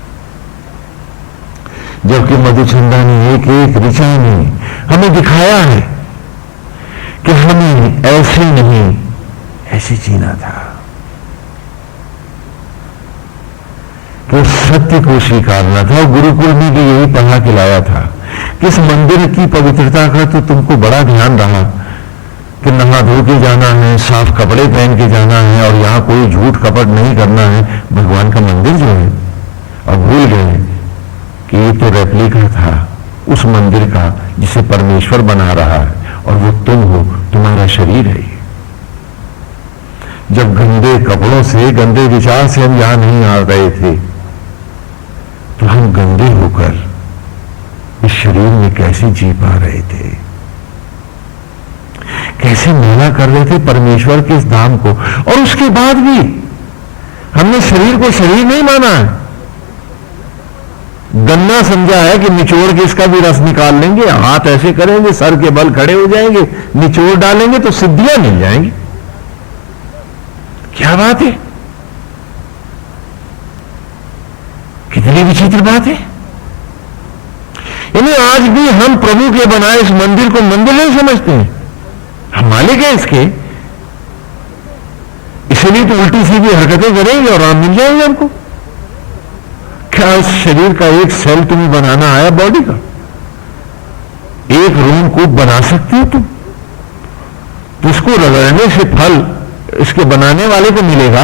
जबकि मधुचंदा ने एक एक ऋचा में हमें दिखाया है कि हमें ऐसे नहीं, ऐसे जीना था, कि सत्य को स्वीकारना था। गुरुकुल में भी यही पढ़ा के लाया था कि इस मंदिर की पवित्रता का तो तुमको बड़ा ध्यान रहा कि नहा धो के जाना है, साफ कपड़े पहन के जाना है, और यहां कोई झूठ कपट नहीं करना है। भगवान का मंदिर जो है, और भूल गए कि ये तो रेप्लिका था उस मंदिर का जिसे परमेश्वर बना रहा है, और वो तुम हो, तुम्हारा शरीर है। जब गंदे कपड़ों से, गंदे विचार से हम यहां नहीं आ रहे थे, तो हम गंदे होकर इस शरीर में कैसे जी पा रहे थे, कैसे मैला कर रहे थे परमेश्वर के इस धाम को। और उसके बाद भी हमने शरीर को शरीर नहीं माना है, गन्ना समझा है कि निचोड़ के इसका भी रस निकाल लेंगे, हाथ ऐसे करेंगे, सर के बल खड़े हो जाएंगे, निचोड़ डालेंगे तो सिद्धियां मिल जाएंगी। क्या बात है, कितनी विचित्र बात है। यानी आज भी हम प्रभु के बनाए इस मंदिर को मंदिर नहीं समझते हैं, हम मालिक हैं इसके। इसलिए तो उल्टी सीधी हरकतें करेंगे और आराम मिल जाएंगे हमको। क्या इस शरीर का एक सेल तुम्हें बनाना आया, बॉडी का एक रोम कूप बना सकते हो तुम? तो इसको रगड़ने से फल इसके बनाने वाले को मिलेगा।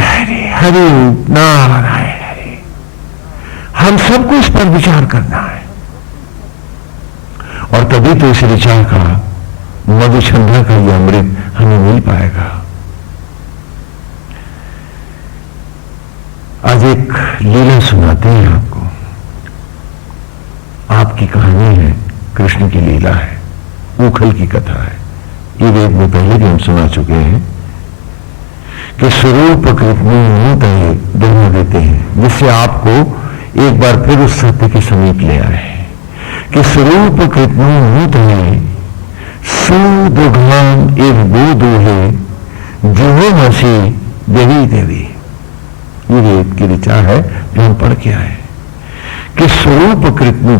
हरि हरि नारायण हरि। हम सबको इस पर विचार करना है, और तभी तो इस ऋचा का, मधुचंद्र का यह अमृत हमें मिल पाएगा। आज एक लीला सुनाते हैं आपको। आपकी कहानी है, कृष्ण की लीला है, उखल की कथा है। ये वेद में पहले भी हम सुना चुके हैं कि स्वरूप कृष्ण तय दोनों देते हैं, जिससे आपको एक बार फिर उस सत्य के समीप ले आए कि स्वरूप कृत्नो मूत है सुदुघाम इव बोधो है जीवो मसी देवी देवी। ये वेद की ऋचा है जो हम पढ़ के आए कि स्वरूप कृत्नो।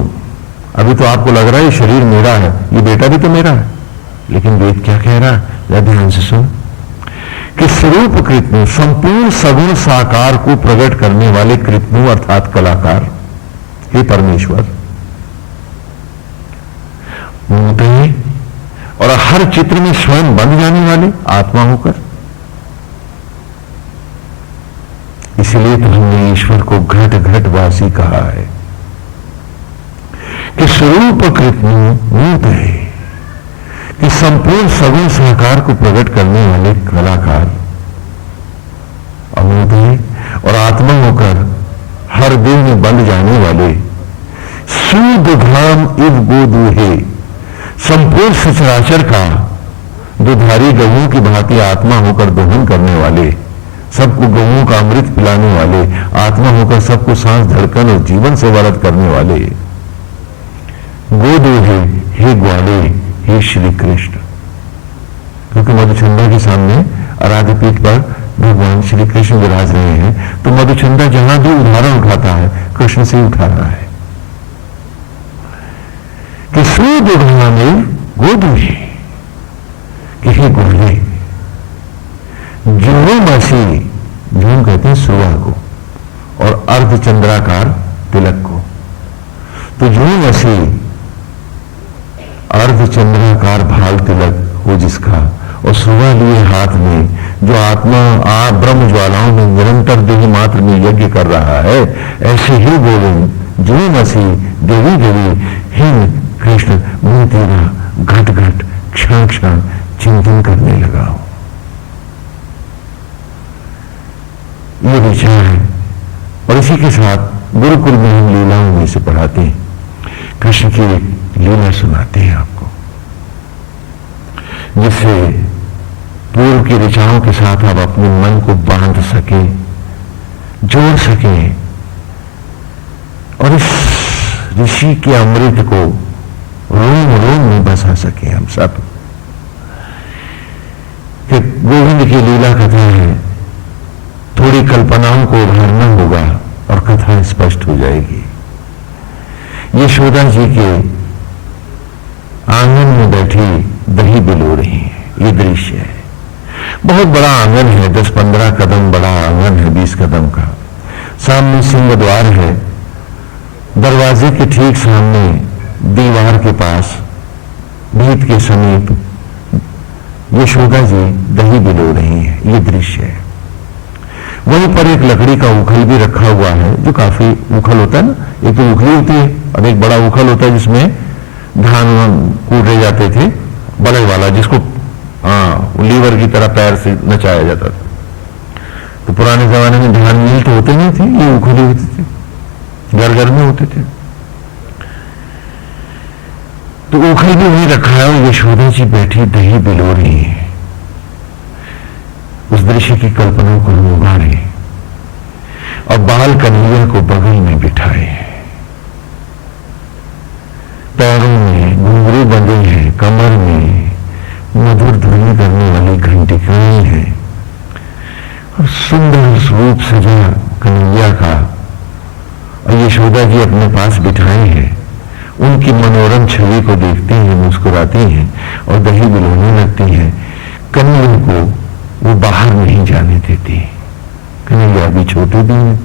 अभी तो आपको लग रहा है ये शरीर मेरा है, ये बेटा भी तो मेरा है, लेकिन वेद क्या कह रहा है ध्यान से सुन कि स्वरूप कृत्नो संपूर्ण सगुण साकार को प्रकट करने वाले कृत्नो अर्थात कलाकार हे परमेश्वर मूर्त है और हर चित्र में स्वयं बन जाने वाले आत्मा होकर। इसलिए तो हमने ईश्वर को घट घट वासी कहा है कि स्वरूप कृत्नो मूर्त है कि संपूर्ण सगुण साकार को प्रकट करने वाले कलाकार अमूर्त है और आत्मा होकर हर देह में बंध जाने वाले सुदुधाम इव गोदूहे संपूर्ण सचराचर का दुधारी गवों की भांति आत्मा होकर दोहन करने वाले, सबको गवों का अमृत पिलाने वाले, आत्मा होकर सबको सांस धड़कन और जीवन से वरद करने वाले गोदूहे हे ग्वाले हे श्री कृष्ण। क्योंकि मधुचंदा के सामने आराध्य पीठ पर भगवान श्री कृष्ण विराज रहे हैं, तो मधुचंदा जहां भी उदाहरण उठाता है कृष्ण से उठा रहा है कि सुदुघा में गोदूहे कि हे ग्वाले जो मसी जो कहते हैं सुआ को और अर्धचंद्राकार तिलक को, तो जो मसी अर्धचंद्राकार भाल तिलक हो जिसका और सुबह लिए हाथ में जो आत्मा आप ब्रह्म ज्वालाओं में निरंतर देह मात्र में यज्ञ कर रहा है, ऐसे ही गोविंद जो मसीह देवी देवी हे कृष्ण मैं तेरा घट घट क्षण क्षण चिंतन करने लगा हूं। ये विचार है और इसी के साथ गुरुकुल में हम लीलाओं में से पढ़ाते हैं, कृष्ण की एक लीला सुनाते हैं आपको जिससे पूर्व की ऋचाओं के साथ आप अपने मन को बांध सके, जोड़ सके और इस ऋषि के अमृत को रोम रोम में बसा सके हम सब। कि गोविंद की लीला कथा है, थोड़ी कल्पनाओं को उभारना होगा और कथा स्पष्ट हो जाएगी। यशोदा जी के आंगन में बैठी दही बिलो रही है, ये दृश्य है। बहुत बड़ा आंगन है, 10-15 कदम बड़ा आंगन है, 20 कदम का। सामने सिंह द्वार है, दरवाजे के ठीक सामने दीवार के पास भीत के समीप यशोदा जी दही बिलो रही है, ये दृश्य है। वहीं पर एक लकड़ी का उखल भी रखा हुआ है, जो काफी उखल होता है ना, एक तो उखली होती है और एक बड़ा उखल होता है जिसमें धान कूटे जाते थे, बड़े वाला जिसको लीवर की तरह पैर से नचाया जाता था। तो पुराने जमाने में धान मिल तो होते नहीं थे, ये उखली होती थी, घर घर में होते थे। तो उखल भी वहीं रखा है और यशोदा जी बैठी दही बिलो रही है। उस दृश्य की कल्पना को हम उभारे और बाल कन्हैया को बगल में बिठाए, पैरों में घुंघरू बंधे हैं, कमर में मधुर ध्वनि करने वाली घंटिकाएं हैं और सुंदर रूप सजा कन्हैया का और यशोदा जी अपने पास बिठाए हैं। उनकी मनोरम छवि को देखती हैं, मुस्कुराती हैं और दही बिलोने लगती हैं। कन्हैया को वो बाहर नहीं जाने देती, कन्हैया भी छोटे भी हैं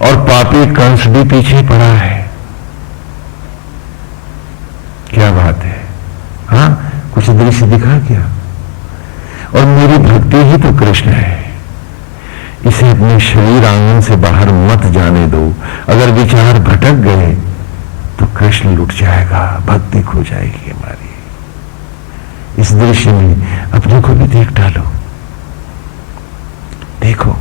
और पापी कंस भी पीछे पड़ा है। क्या बात है, हाँ कुछ दृश्य दिखा क्या? और मेरी भक्ति ही तो कृष्ण है, इसे अपने शरीर आंगन से बाहर मत जाने दो। अगर विचार भटक गए तो कृष्ण लुट जाएगा, भक्ति खो जाएगी हमारी। इस दृश्य में अपने को भी देख डालो। देखो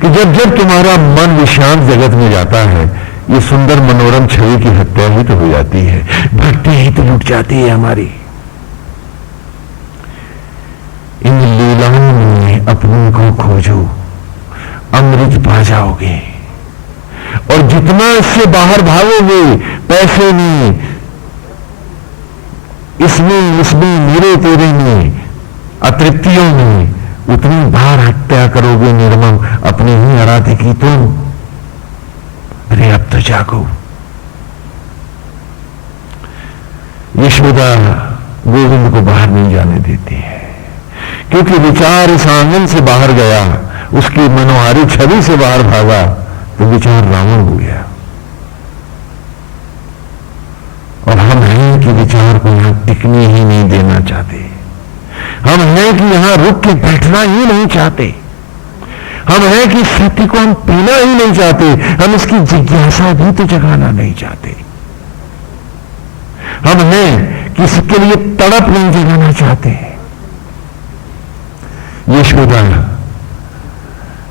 कि जब जब तुम्हारा मन विषांत जगत में जाता है, ये सुंदर मनोरम छवि की हत्या ही तो हो जाती है, भक्ति ही तो लुट जाती है हमारी। इन लीलाओं में अपने को खोजो, अमृत पा जाओगे और जितना इससे बाहर भागोगे पैसे में, इसमें इसमें मेरे तेरे में, अतृप्तियों में उतनी बार हत्या करोगे निर्मम अपने ही आराध्य की तुम। अरे अब तो जागो। यशोदा गोविंद को बाहर नहीं जाने देती है, क्योंकि विचार इस आंगन से बाहर गया, उसकी मनोहारी छवि से बाहर भागा तो विचार रावण हो गया। और हम हैं कि विचार को यहां टिकने ही नहीं देना चाहते। हम हैं कि यहां रुक के बैठना ही नहीं चाहते। हम हैं कि सत्य को हम पीना ही नहीं चाहते। हम इसकी जिज्ञासा भी तो जगाना नहीं चाहते। हम हैं कि इसके लिए तड़प नहीं जगाना चाहते। यशोदा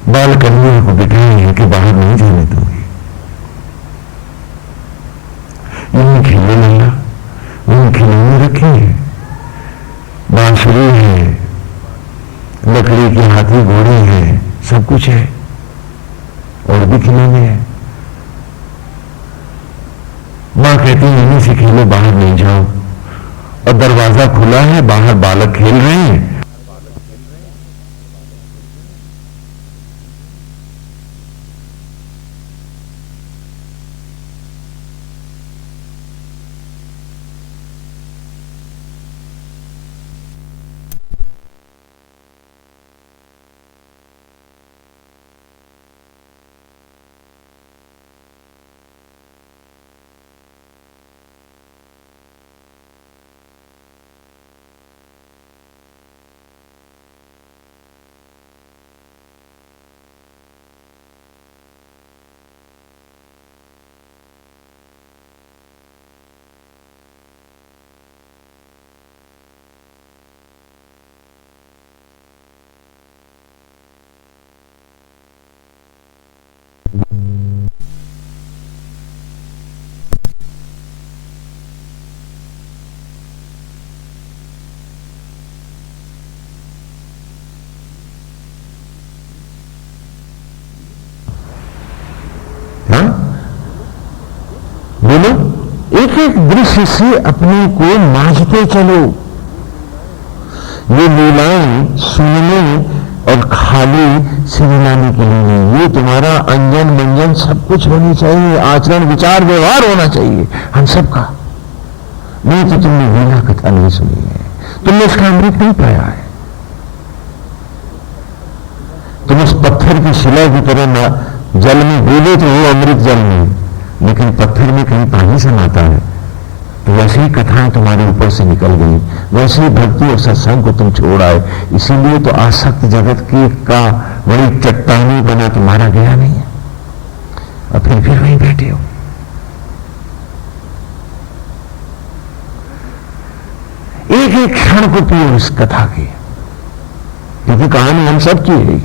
बाल कन्या को बिठाई है कि बाहर नहीं जाने दूंगी। इन खिलौने लल्ला, इन खिलौने रखे हैं, बांसुरी है, लकड़ी के हाथी घोड़े हैं, सब कुछ है, और भी खिलौने हैं। मां कहती है इन्हीं से खेलो, बाहर नहीं जाओ। और दरवाजा खुला है, बाहर बालक खेल रहे हैं। बोलो, एक एक दृश्य से अपने को मांझते चलो। ये लीलाएं सुनने और खाली सिरलाने के लिए नहीं, ये तुम्हारा अंजन मंजन सब कुछ होनी चाहिए, आचरण विचार व्यवहार होना चाहिए हम सबका। नहीं तो तुमने लीला कथा नहीं सुनी है, तुमने इसका अमृत नहीं पाया है। तुम उस पत्थर की शिला की तरह जल में डूबे तो वो अमृत जल में, लेकिन पत्थर में कहीं पानी समाता है। तो वैसे ही कथाएं तुम्हारे ऊपर से निकल गई, वैसे ही भक्ति और सत्संग को तुम छोड़ आए। इसीलिए तो आसक्त जगत की का वही चट्टानी बना तुम्हारा गया नहीं है, और फिर वहीं बैठे हो। एक एक क्षण को पियो इस कथा की, क्योंकि कहानी हम सब की है।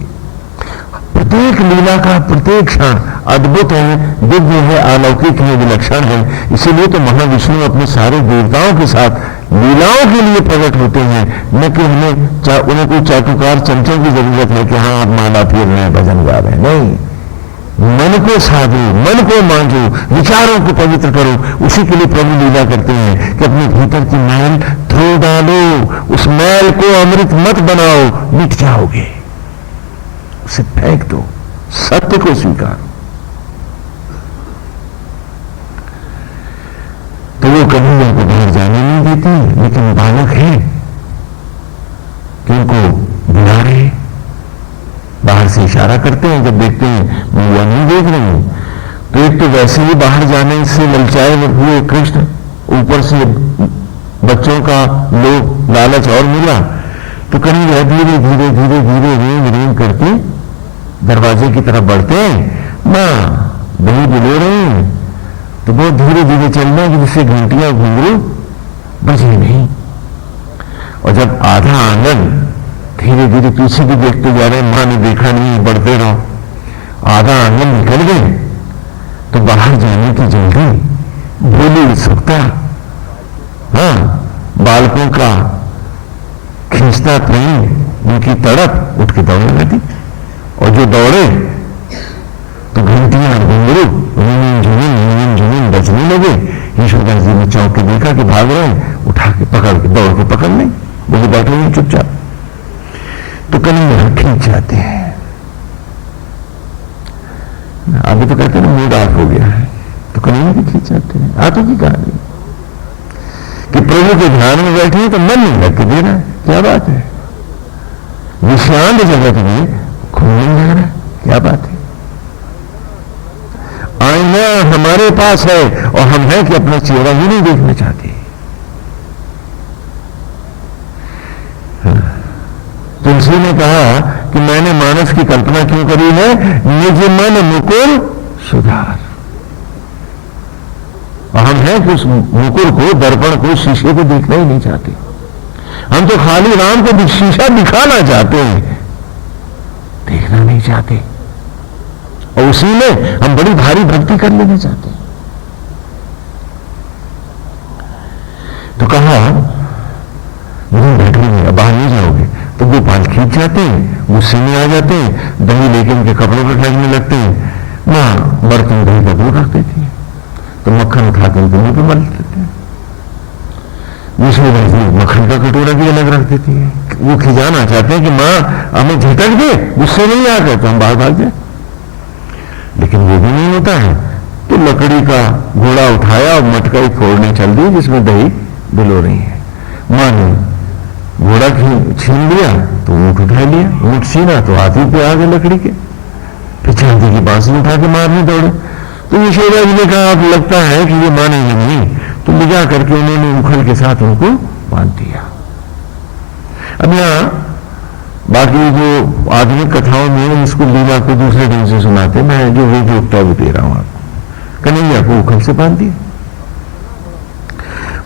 प्रत्येक लीला का प्रत्येक क्षण अद्भुत है, दिव्य है, अलौकिक है, विलक्षण है। इसीलिए तो महाविष्णु अपने सारे देवताओं के साथ लीलाओं के लिए प्रकट होते हैं, न कि उन्हें कोई चाटुकार चमचम की जरूरत है कि हाँ आप माला फिर रहे हैं, भजन गा रहे हैं। नहीं, मन को साधो, मन को मांझो, विचारों को पवित्र करो। उसी के लिए प्रभु लीला करते हैं कि अपने भीतर की मैल धो डालो, उस मैल को अमृत मत बनाओ, मिट जाओगे। उसे फेंक दो, सत्य को स्वीकारो। तो वो कभी उनको बाहर जाने नहीं देती, लेकिन बालक है कि उनको बुला रहे, बाहर से इशारा करते हैं। जब देखते हैं मैया नहीं देख रहे हैं, तो एक तो वैसे ही बाहर जाने से ललचाए हुए कृष्ण, ऊपर से बच्चों का लोभ लालच और मिला, तो कहीं धीरे धीरे धीरे धीरे धीरे रेंग रेंग करके दरवाजे की तरफ बढ़ते हैं। मां दही बुले रहे हैं, तो बहुत धीरे धीरे चलना कि जिससे घंटियां घुंघरू बजे नहीं। और जब आधा आंगन धीरे धीरे पीछे भी देखते जा रहे हैं, मां ने देखा नहीं, बढ़ते रहो। आधा आंगन निकल गए तो बाहर जाने की जल्दी, बोली उत्सुकता, हाँ, बालकों का खींचता प्रेम, उनकी तड़प, उठ के दौड़ने लगी। और जो दौड़े तो घंटियां घुंघरू झुनझुन बजने लगे। यशोदा जी ने चौंक के देखा कि भाग रहे हैं, उठा के पकड़ के दौड़ के पकड़ नहीं, वो बैठे हुए चुपचाप। तो कन्हैया खींच जाते हैं। अभी तो कहते हैं ना मूड ऑफ हो गया है, तो कन्हैया भी खींच जाते हैं। आतो की कहानी कि प्रभु के ध्यान में बैठे हैं तो मन नहीं लग के दे रहा है, क्या बात है। विषांत जगत में खून नहीं लग रहा है, क्या बात है। आईना हमारे पास है और हम हैं कि अपना चेहरा ही नहीं देखना चाहते। तुलसी ने कहा कि मैंने मानस की कल्पना क्यों करी है, निज मन मुकुर सुधार। और हम हैं कि उस मुकुर को, दर्पण को, शीशे को देखना ही नहीं चाहते। हम तो खाली राम को शीशा दिखाना चाहते हैं, देखना नहीं चाहते। और उसी में हम बड़ी भारी भक्ति कर लेना चाहते हैं। तो कहा नहीं बैठ रही, अब बाहर नहीं जाओगे। तो गोपाल खींच जाते हैं, गुस्से में आ जाते हैं, दही लेके उनके कपड़ों पर फेंकने लगते हैं। मां बर्तन दही कपड़ों रख देती है, तो मक्खन उठा के उनके मुंह पर मल देते हैं। यशोदा जी मक्खन का कटोरा भी अलग रख देती है। वो खिजाना चाहते हैं कि मां हमें झटक दे, गुस्से नहीं आ गए तो हम बाहर भाग जाए, लेकिन वो भी नहीं होता है। तो लकड़ी का घोड़ा उठाया और मटका फोड़ने चल दी जिसमें दही बिलो रही है। मां ने घोड़ा छीन लिया तो ऊंट उठा लिया, ऊंट छीना तो हाथी पे आ गए लकड़ी के, फिर चांदी की बांसुरी उठा के मारने दौड़े। तो यशोदा जी ने कहा अब लगता है कि ये मानेंगे नहीं, तो ले जा करके उन्होंने उखल के साथ उनको बांध दिया। अब यहां बाकी जो आधुनिक कथाओं में इसको लीला को दूसरे ढंग से सुनाते, मैं जो विधियोक्ता भी दे रहा हूं आपको। कन्हैया को उखल से बांध दिया।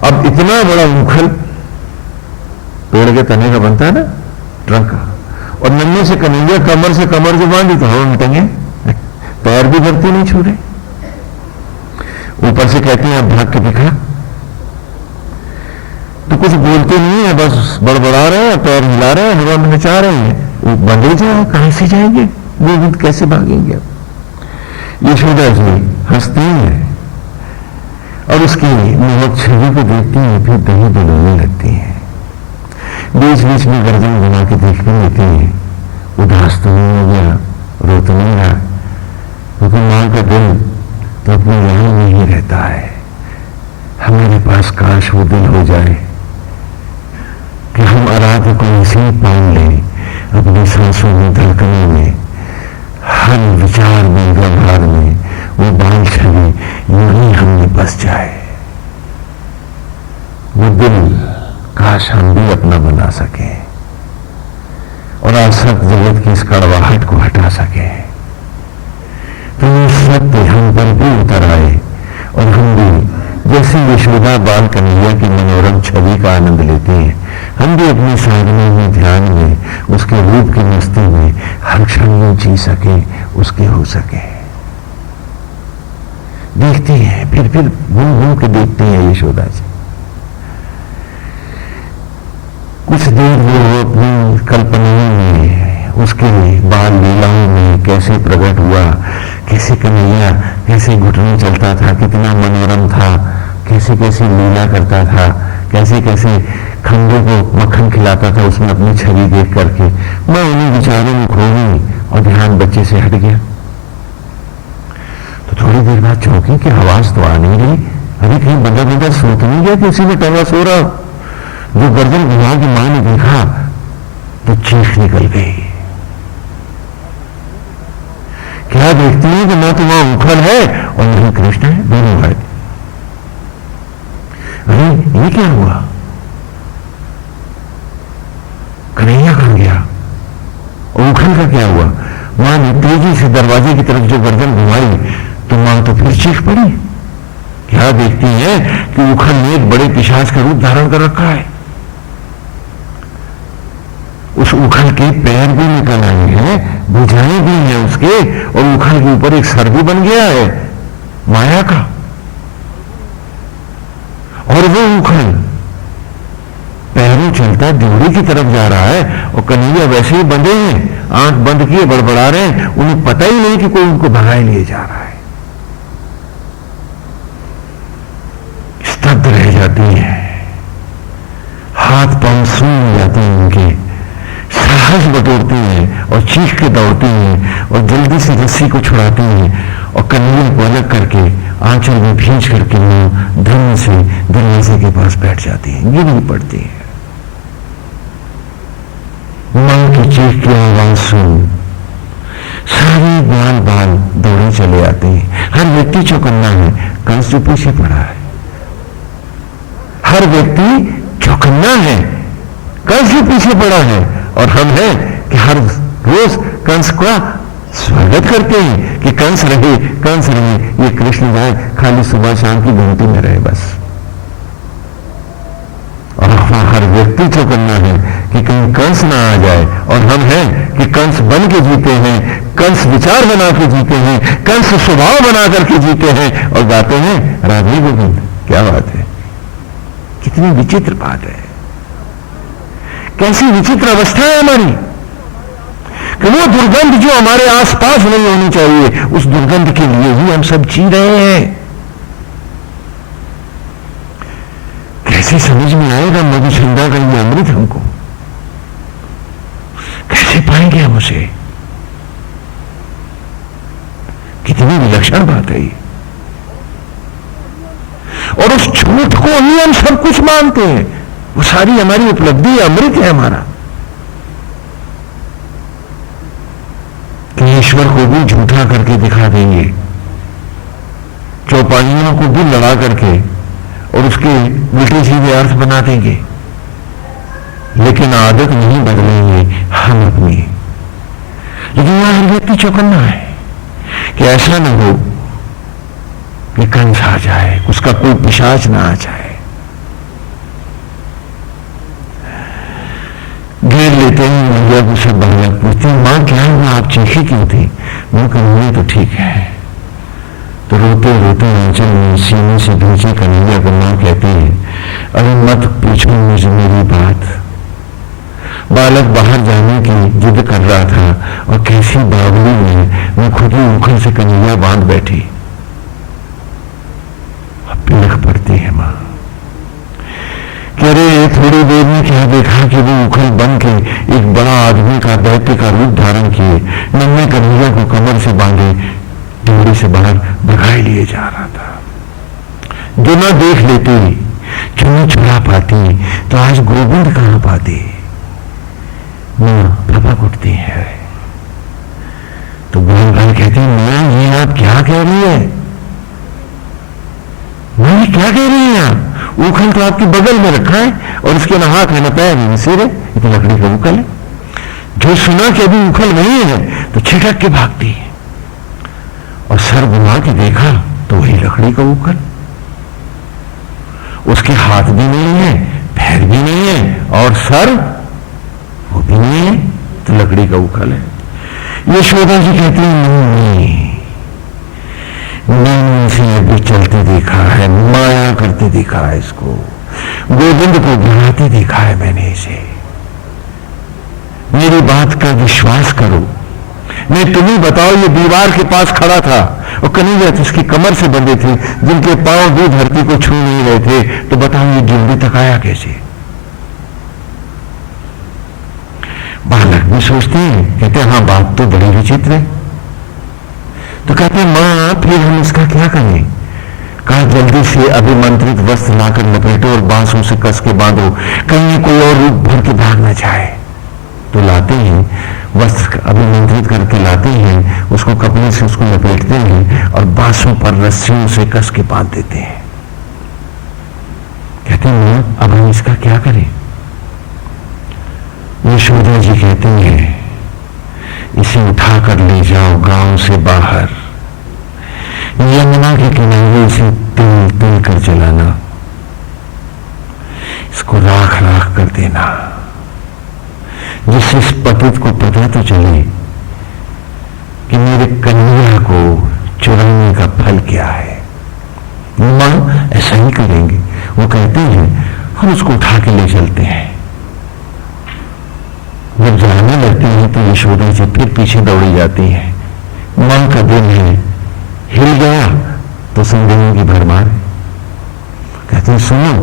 अब इतना बड़ा उखल पेड़ के तने का बनता है ना, ट्रंक का, और नन्हे से कन्हैया कमर से कमर जो बांधी तो हवा में टंगे, पैर भी धरती नहीं छू रहे। ऊपर से कहते हैं अब भाग के दिखा, तो कुछ बोलते नहीं है, बस बड़बड़ा रहे हैं, पैर हिला रहे हैं, हवा में नचा रहे हैं। वो बंधे जाए, कहां से जाएंगे, गोविंद कैसे भागेंगे। अब यशोदा जी हंसती है और उसकी मोहक छवि को देखती है, फिर दही बिलोने लगती है। बीच बीच में गर्दन बना के देखने लेती है, उदास तो नहीं हो गया, रो तो नहीं रहा, क्योंकि मां का दिल तो अपने यहां में ही रहता है। हमारे पास काश वो दिल हो जाए कि हम आराध्य को ऐसे पान लें, अपनी सांसों में, धड़कनों में, हर विचार में, व्यवहार में वो बाल छवि यूं ही हमें बस जाए। वो दिल काश हम भी अपना बना सके और आसक्त जगत की इस कड़वाहट को हटा सके। तो ये सत्य हम पर भी उतर आए और हम भी जैसे यशोदा बाल कन्हैया की मनोरम छवि का आनंद लेते हैं, हम भी अपनी साधना में, ध्यान में, उसके रूप की मस्ती में हर क्षण में जी सके, उसके हो सके। देखते हैं, फिर घूम घूम के देखते हैं यशोदा जी। कुछ देर वो अपनी कल्पनाओं में, उसके बाल लीलाओं में कैसे प्रकट हुआ, कैसे कन्हैया कैसे घुटने चलता था, कितना मनोरम था, कैसे कैसे लीला करता था, कैसे कैसे खंभे को मक्खन खिलाता था, उसमें अपनी छवि देख करके मैं उन्हीं विचारों में खो गई और ध्यान बच्चे से हट गया। तो थोड़ी देर बाद चौंकी कि आवाज तो आ नहीं रही, अरे कहीं बंदा बंदा सो तो नहीं गया कि उसी में टंगा सो रहा। जो गर्दन घुमा की मां ने देखा तो चीख निकल गई। क्या देखती है कि ना तो वहां उखल है और नहीं कृष्ण है, दोनों है। अरे ये क्या हुआ, कन्हैया कहां गया और उखल का क्या हुआ। मां ने तेजी से दरवाजे की तरफ जो गर्दन घुमाई तो मां तो फिर चीख पड़ी। क्या देखती है कि उखल ने एक बड़े पिशाच का रूप धारण कर रखा है। उस उखल के पैर भी निकल आए हैं, भुजाएं भी हैं उसके, और उखल के ऊपर एक सर भी बन गया है माया का। और वो उखल पैरों चलता ड्योढ़ी की तरफ जा रहा है और कन्हैया वैसे ही बंधे हैं, आंख बंद किए बड़बड़ा रहे हैं। उन्हें पता ही नहीं कि कोई उनको भगाए लिए जा रहा है। स्तब्ध रह जाती हैं, हाथ पांव सून हो जाते हैं उनके, साहस बटोरती हैं और चीख के दौड़ती हैं और जल्दी से रस्सी को छुड़ाती हैं और कन्हैया को अलग करके आंचल में भींच करके वो धन से दरवाजे के पास बैठ जाती हैं, गिरनी पड़ती है। मां की चीख की आवाज सुन सारे बाल बाल दौड़े चले आते हैं। हर व्यक्ति चौकन्ना है, कंस जो पीछे पड़ा है। हर व्यक्ति चौकन्ना है, कंस जो पीछे पड़ा है। और हम हैं कि हर रोज कंस का स्वागत करते हैं कि कंस रहे, कंस रहे, ये कृष्ण जाए, खाली सुबह शाम की गिनती में रहे बस। और हर व्यक्ति चौकन्ना है कि कहीं कंस ना आ जाए। और हम हैं कि कंस बन के जीते हैं, कंस विचार बना के जीते हैं, कंस स्वभाव बना करके जीते हैं और गाते हैं राधे गोविंद। क्या बात है, कितनी विचित्र बात है, कैसी विचित्र अवस्था है हमारी कि वो दुर्गंध जो हमारे आसपास नहीं होनी चाहिए, उस दुर्गंध के लिए ही हम सब जी रहे हैं। कैसे समझ में आएगा मधुचंदा का ये अमृत हमको, कैसे पाएंगे हम उसे? कितनी विलक्षण बात है ये। और उस झूठ को ही हम सब कुछ मानते हैं, वो सारी हमारी उपलब्धि अमृत है हमारा। कि ईश्वर को भी झूठा करके दिखा देंगे, चौपाइयों को भी लड़ा करके और उसके उल्टे सीधे अर्थ बना देंगे, लेकिन आदत नहीं बदलेंगे हम अपनी। लेकिन यहां हर व्यक्ति चौकन्ना है कि ऐसा न हो कि कंस आ जाए, उसका कोई पिशाच ना आ जाए। घेर लेते हैं मैया को, सब बालक पूछते हैं मां क्या हुआ, आप चीखी क्यों थी? मैं कन्हैया तो ठीक है। तो रोते रोते आंचल में सीने से भींचे कन्हैया को मां कहती है अरे मत पूछो मुझे मेरी बात। बालक बाहर जाने की जिद कर रहा था और कैसी बावली में मैं खुद ही उखल से कन्हैया बांध बैठी। अब पिलक पड़ती है मां कि अरे थोड़ी देर में क्या देखा कि वो उखल बन के एक बड़ा आदमी का दैत्य का रूप धारण किए नन्हे कन्हैया को कमर से बांधे डोरी से बाहर भगाए लिए जा रहा था। जो ना देख लेती, चुनी छुड़ा पाती तो आज गोविंद कहां पाती। मां लपक उठती है तो गोविंद भाई कहते हैं मां ये आप क्या कह रही है? मां क्या कह रही है आप? उखल तो आपके बगल में रखा है और इसके ना हाथ है ना पैर है ना सिर है, ये तो लकड़ी का उखल है। जो सुना कि अभी उखल नहीं है तो छिटक के भागती है और सर घुमा के देखा तो वही लकड़ी का उखल। उसके हाथ भी नहीं है, पैर भी नहीं है और सर वो भी नहीं है, तो लकड़ी का उखल है। यशोदा जी कहती है नहीं, मैंने इसे अभी चलते देखा है, माया करते देखा है, इसको गोविंद को गिराते देखा है मैंने इसे। मेरी बात का विश्वास करो, मैं तुम्हें बताओ ये दीवार के पास खड़ा था और कन्हैया इसकी कमर से बंधे थे जिनके पांव भी धरती को छू नहीं रहे थे, तो बताओ ये गिरने तक आया कैसे? बालक भी सोचते हैं, कहते हैं हाँ बात तो बड़ी विचित्र है। तो कहते हैं मां फिर हम इसका क्या करें? कहा जल्दी से अभिमंत्रित वस्त्र लाकर लपेटो और बांसों से कस के बांधो, कहीं कोई और रूप भर के भाग न जाए। तो लाते हैं वस्त्र, अभिमंत्रित करके लाते हैं उसको, कपड़े से उसको लपेटते हैं और बांसों पर रस्सियों से कस के बांध देते हैं। कहते हैं मां अब हम इसका क्या करें? यशोदा जी कहते हैं इसे उठाकर ले जाओ गांव से बाहर, यमुना के किनारे से तिल तिल कर जलाना, इसको राख राख कर देना, जिससे इस पतित को पता तो चले कि मेरे कन्हैया को चुराने का फल क्या है। मां ऐसा ही करेंगे। वो कहते हैं हम उसको उठा के ले चलते हैं। जब जाने लगती है तो यशोदा जी फिर पीछे दौड़ी जाती है। मां का दिल है, हिल गया तो संदेहों की भरमार, कहते हैं सुनो,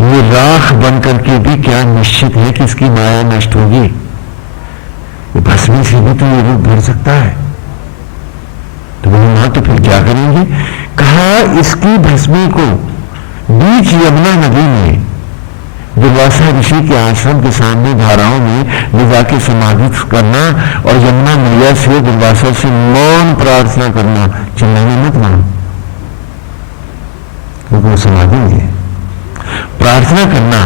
ये राख बनकर के भी क्या निश्चित है कि इसकी माया नष्ट होगी? ये भस्मी से भी तो ये रूप भर सकता है। तो बोले मां तो फिर क्या करेंगे? कहा इसकी भस्मी को बीच यमुना नदी में दुर्वासा ऋषि के आश्रम के सामने धाराओं में ले जाके समाधित करना और यमुना मैया से दुर्वासा से मौन प्रार्थना करना, चिल्लाने मत मानो, क्योंकि वो समाधि में है। प्रार्थना करना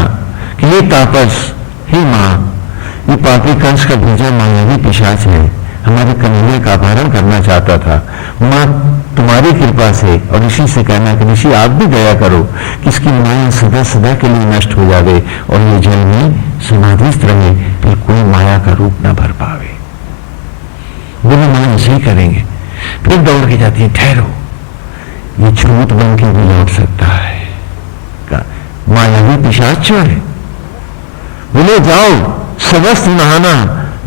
कि ये तापस, हे मां, ये पापी कंस का भेजा मायावी पिशाच है, हमारे कन्हैया का अपहरण करना चाहता था। मां तुम्हारी कृपा से, और ऋषि से कहना कि ऋषि आप भी दया करो कि इसकी माया सदा सदा के लिए नष्ट हो जावे और ये जल में समाधिस्थ रहे, फिर कोई माया का रूप न भर पावे। बोले मां ऐसे ही करेंगे। फिर दौड़ के जाती है, ठहरो, ये छूत बन के भी लौट सकता है, मायावी पिशाच है। बोले जाओ समस्त नहाना,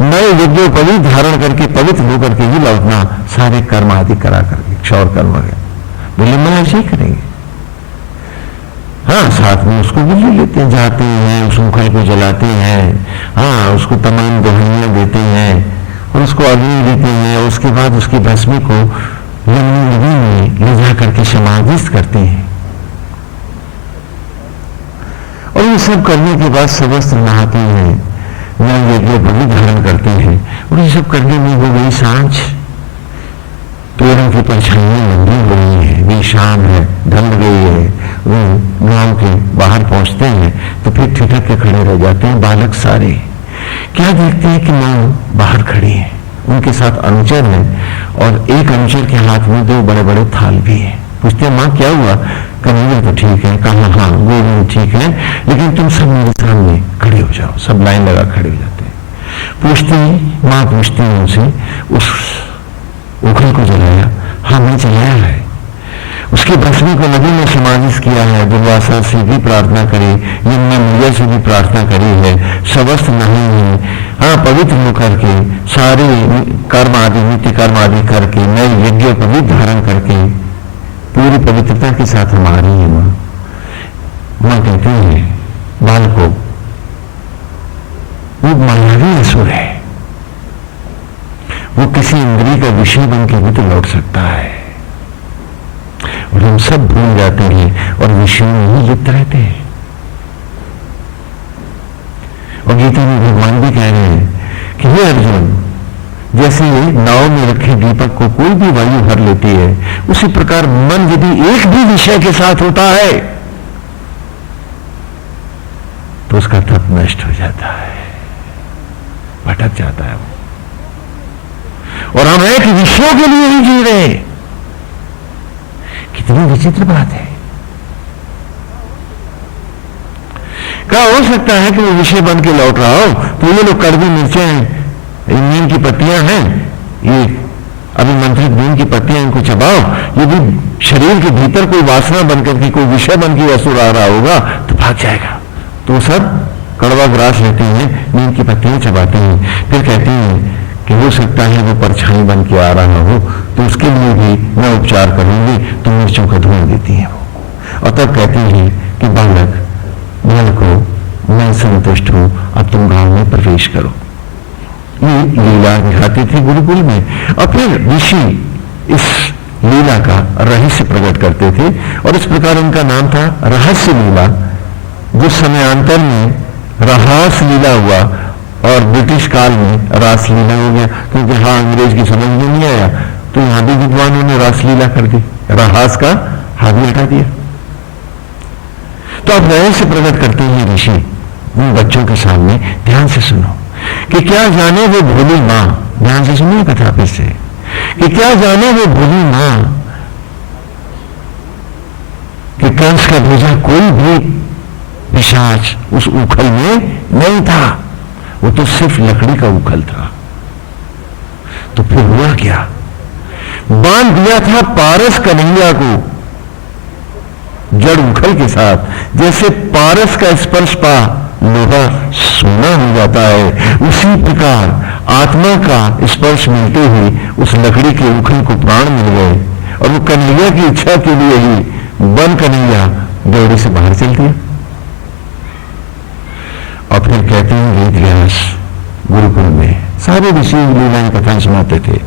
नए यज्ञोपवीत धारण करके पवित्र होकर के ही लौटना, सारे कर्म आदि करा करके, क्षौर कर्म वगैरह। बोले मैं ऐसे ही करेंगे। हाँ, साथ में उसको भी ले लेते हैं, जाते हैं, उस मुखल को जलाते हैं, हाँ, उसको तमाम दोहनियां देते हैं और उसको अग्नि देते हैं, और उसके बाद उसकी भस्मी को यमुना नदी में ले जा करके समाधिस्थ करते हैं। और ये सब करने के बाद समस्त नहाते हैं, नए यज्ञ भी धारण करते हैं, और ये सब करने में हो गई सांझ, पेड़ों की परछाइयां लंबी हो गई है, भी शाम है, ढल गई है, वो गांव के बाहर पहुंचते हैं तो फिर ठिठक के खड़े रह जाते हैं बालक सारे। क्या देखते हैं कि मां बाहर खड़ी है, उनके साथ अनुचर है, और एक अनुचर के हाथ में 2 बड़े बड़े थाल भी है। पूछते हैं मां क्या हुआ? कन्हैया तो ठीक है। कहा हाँ गोविंद ठीक है, लेकिन तुम सब मेरे सामने खड़े हो जाओ। सब लाइन लगा खड़े हो जाते हैं। पूछती मां पूछती है उनसे, उस उखल को जलाया? हाँ मैं जलाया है। उसकी भस्मी को नदी में समाधित किया है, दुर्वासा से भी प्रार्थना करी, यमुना मैया से भी प्रार्थना करी है, समस्त नहीं है, हाँ पवित्र होकर के सारे कर्म आदि नित्य कर्म आदि करके नए यज्ञ को भी धारण करके पूरी पवित्रता के साथ हम आ रही है। मां कहते हैं बाल को, वो मायावी असुर है, वो किसी इंद्रिय का विषय बन के भी तो लौट सकता है, और हम सब भूल जाते हैं और विषयों में ही लिप्त रहते हैं। और गीता में भगवान भी कह रहे हैं कि हे अर्जुन, जैसे नाव में रखे दीपक को कोई भी वायु भर लेती है, उसी प्रकार मन यदि एक भी विषय के साथ होता है तो उसका तप नष्ट हो जाता है, भटक जाता है वो। और हम एक विषयों के लिए ही जी रहे हैं। कितनी विचित्र बात है। क्या हो सकता है कि वो विषय बन के लौट रहा हो, तो ये लोग कड़वी मिर्चें, नीम की पत्तियां हैं, ये अभिमंत्रित नीम की पत्तियां, इनको चबाओ, यदि शरीर के भीतर कोई वासना बनकर के कोई विषय बन के असुर आ रहा होगा तो भाग जाएगा। तो सब कड़वा ग्रास लेते हैं, नीम की पत्तियां चबाते हैं, फिर कहते हैं कि हो सकता है वो परछाई बन के आ रहा हो, तो उसके लिए भी मैं उपचार करूंगी, तो मिर्चों का धुआं देती है वो। और तब कहती है कि बालक को मैं संतुष्ट हूं, अब तुम गांव में प्रवेश करो। ये लीला दिखाते थे गुरुकुल में, और फिर ऋषि इस लीला का रहस्य प्रकट करते थे, और इस प्रकार उनका नाम था रहस्य लीला। जो समयांतर में रहास लीला हुआ और ब्रिटिश काल में रासलीला हो गया, क्योंकि हाँ अंग्रेज की समझ में नहीं आया, तो यहां भी विद्वानों ने रासलीला कर दी, रहास का हाथ में हटा दिया। तो अब रहस्य प्रकट करते हैं ऋषि उन बच्चों के सामने। ध्यान से सुनो कि क्या जाने वो भोली मां, ध्यान से सुनिए कथा फिर से, कि क्या जाने वो भोली मां कि कंस का भेजा कोई भी पिशाच उस उखल में नहीं था, वो तो सिर्फ लकड़ी का उखल था। तो फिर हुआ क्या? बांध दिया था पारस कन्हैया को जड़ उखल के साथ, जैसे पारस का स्पर्श पा लोहा सोना हो जाता है, उसी प्रकार आत्मा का स्पर्श मिलते ही उस लकड़ी के उखल को प्राण मिल गए, और वो कन्हैया की इच्छा के लिए ही बन कन्हैया ड्योढ़ी से बाहर चल दिया। और फिर कहते हैं वेद व्यास गुरुकुल में सारे ऋषि लीलाएं कथाएं सुनाते थे,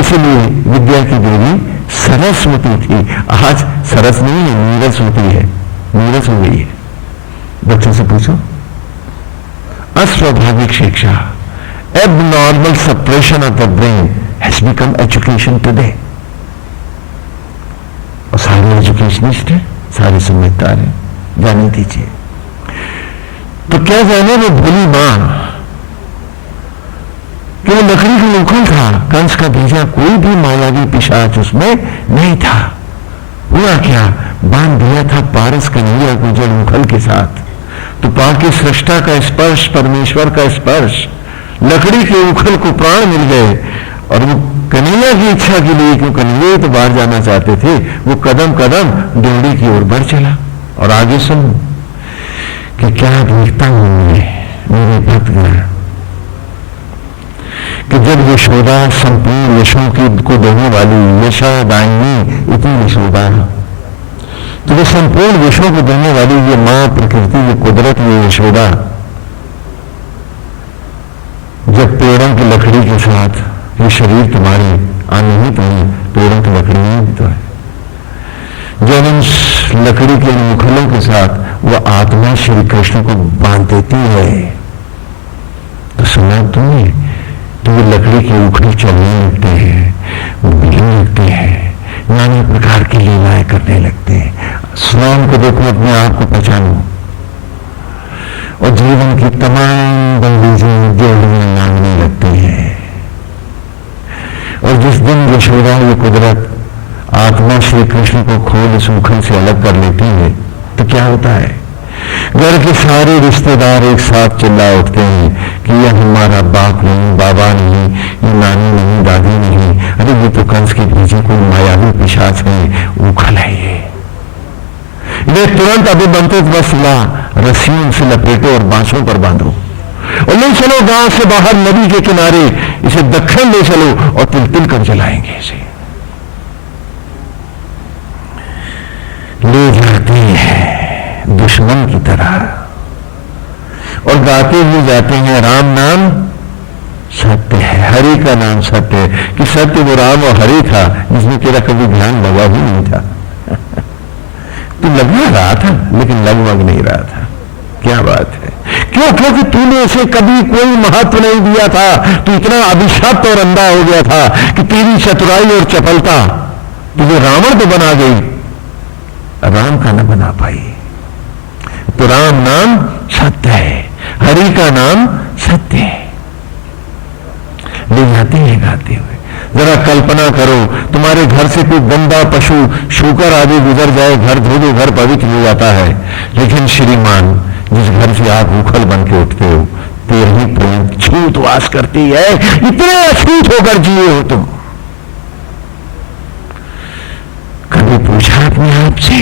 इसलिए विद्या की देवी सरस्वती थी। आज सरस नहीं है, नीरसवती है, नीरस हो गई है। बच्चों से पूछो, अस्वाभाविक शिक्षा, abnormal suppression of the brain has become education today। और सारे एजुकेशनिस्ट हैं, सारे समझदार हैं, जाने दीजिए। तो क्या जाने वो भोली मां कि वो लकड़ी का मुखल था, कंस का भेजा कोई भी मायावी पिशाच उसमें नहीं था। हुआ क्या, बांध दिया था पारस कन्हैया को जड़ मुखल के साथ। तो पाके सृष्टा का स्पर्श, परमेश्वर का स्पर्श, लकड़ी के उखल को प्राण मिल गए। और वो कन्हैया की इच्छा के लिए, क्यों कन्हैया तो बाहर जाना चाहते थे, वो कदम कदम ड्योढ़ी की ओर बढ़ चला। और आगे सुनो कि क्या देखता हूं मेरे भक्तगण, कि जब यशोदा संपूर्ण यशों को देने वाली यशोदायिनी इतनी यशोदा, तो वो संपूर्ण यशों को देने वाली ये मां प्रकृति, ये कुदरत, ये यशोदा जब पेड़ों की लकड़ी के साथ, ये शरीर तुम्हारे अनिहित नहीं, पेड़ों की लकड़ी में भी तो है, जब इन लकड़ी के मुखलों के साथ वो आत्मा श्री कृष्ण को बांध देती है, तो सुना तुमने, तो वो लकड़ी के उखड़े चलने लगते हैं, वो मिलने लगते हैं, नाना प्रकार की लीलाएं करने लगते हैं। स्वयं को देखो, अपने आप को पहचानो, और जीवन की तमाम बंदीजें जोड़ने मांगने लगते हैं। और जिस दिन यशोदा ये कुदरत आत्मा श्री कृष्ण को खोल इस मुखल से अलग कर लेती है, तो क्या होता है, घर के सारे रिश्तेदार एक साथ चिल्ला उठते हैं कि यह हमारा बाप नहीं, बाबा नहीं, ये नानी नहीं, दादी नहीं, अरे ये तो कंस के भेजे कोई मायावी पिशाच है, उखल है ये तुरंत अभी बनते बस ला, रस्सियों से लपेटो और बांसों पर बांधो, और ले चलो गांव से बाहर नदी के किनारे, इसे दक्षिण ले चलो और तिल तिल कर जलाएंगे इसे। ले जाते हैं दुश्मन की तरह, और गाते हुए जाते हैं राम नाम सत्य है, हरि का नाम सत्य है। कि सत्य वो राम और हरि था जिसमें तेरा कभी ध्यान लगा ही नहीं था। तू लगवा रहा था लेकिन लगभग नहीं रहा था। क्या बात है, क्यों? क्योंकि तूने इसे कभी कोई महत्व नहीं दिया था। तू इतना अभिशप्त और अंधा हो गया था कि तेरी चतुराई और चपलता तुझे रावण तो बना गई, राम का न बना पाई। तो राम नाम सत्य है, हरि का नाम सत्य है। ले जाते हैं गाते हुए। जरा कल्पना करो, तुम्हारे घर से कोई गंदा पशु शूकर आदि गुजर जाए, घर धो दो, घर पवित्र हो जाता है। लेकिन श्रीमान, जिस घर से आप उखल बन के उठते हो, तेरही प्रेम छूत वास करती है। इतने अछूत होकर जिए हो तुम। कभी पूछा अपने आप से,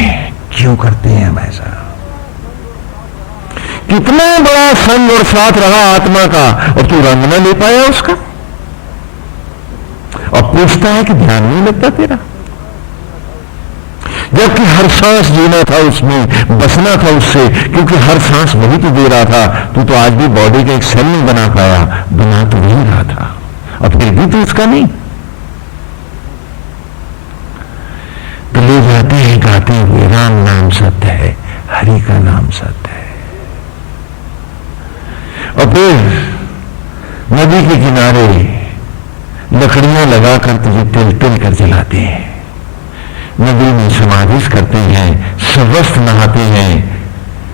क्यों करते हैं हम ऐसा? कितना बड़ा संग और साथ रहा आत्मा का, और तू रंग न ले पाया उसका, और पूछता है कि ध्यान नहीं लगता तेरा, जबकि हर सांस जीना था उसमें, बसना था उससे, क्योंकि हर सांस वही तो दे रहा था। तू तो आज भी बॉडी का एक सेल नहीं बना पाया, बना तो वही रहा था, और फिर भी तो उसका नहीं। तो ले जाते हैं गाते हुए, राम नाम सत्य है, हरि का नाम सत्य है। और फिर नदी के किनारे लकड़ियां लगाकर तुझे तिल तिल कर जलाते हैं, नदी में समाधि करते हैं, स्वस्थ नहाते हैं,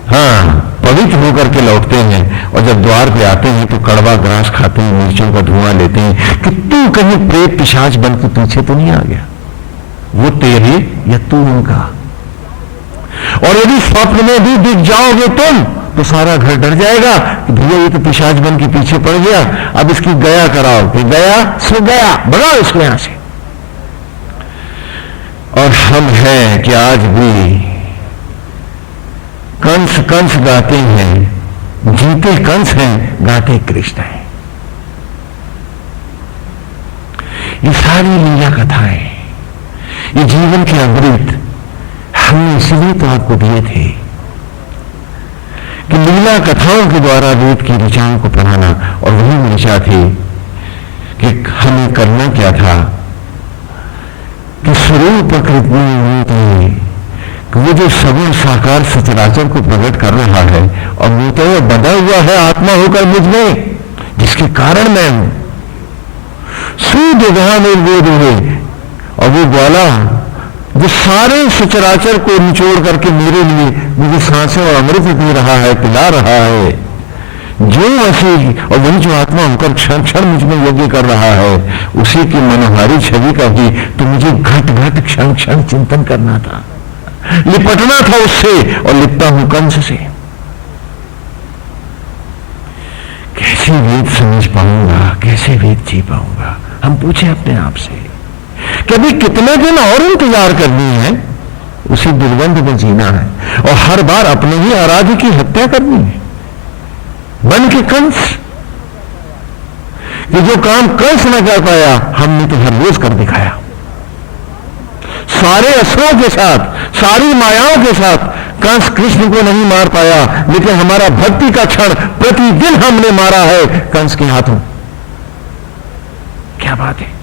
हाँ पवित्र होकर के लौटते हैं। और जब द्वार पे आते हैं तो कड़वा ग्रास खाते हैं, मिर्चों का धुआं लेते हैं कि तू कहीं प्रेत पिशाच बन के पीछे तो नहीं आ गया, वो तेरे या तू उनका। और यदि स्वप्न में भी दिख जाओगे तुम, तो सारा घर डर जाएगा कि भैया ये तो पिशाच बन के पीछे पड़ गया, अब इसकी गया कराओ। कि गया सो गया, भगाओ इसको यहां से। और हम हैं कि आज भी कंस कंस गाते हैं, जीते कंस हैं, गाते कृष्ण हैं। ये सारी लीला कथाएं, ये जीवन के अमृत हमने इसलिए तो आपको दिए थे कि लीला कथाओं के द्वारा वेद की ऋचाओं को पढ़ाना, और वही ऋचा थी कि हमें करना क्या था कि स्वरूप प्रकृति में वो जो सगुण साकार सचराचर को प्रकट कर रहा है और वो तो बंधा हुआ है आत्मा होकर मुझ में, जिसके कारण मैं हूं। सूर्य में बोध हुए, और वो ग्वाला जो सारे सचराचर को निचोड़ करके मेरे लिए मुझे सांसें और अमृत दे रहा है, पिला रहा है, जो वही और वही जो आत्मा होकर क्षण क्षण मुझ में यज्ञ कर रहा है, उसी की मनोहारी छवि का भी तो मुझे घट घट क्षण क्षण चिंतन करना था, लिपटना था उससे, और लिपटा हूं कंस से। कैसे वेद समझ पाऊंगा, कैसे वेद जी पाऊंगा? हम पूछे अपने आप से कि अभी कितने दिन और इंतजार करनी है, उसी दुर्गंध में जीना है, और हर बार अपने ही आराध्य की हत्या करनी है बन के कंस, कि जो काम कंस न कर पाया हमने तो हर रोज कर दिखाया, सारे असुरों के साथ, सारी मायाओं के साथ। कंस कृष्ण को नहीं मार पाया, लेकिन हमारा भक्ति का क्षण प्रतिदिन हमने मारा है कंस के हाथों। क्या बात है!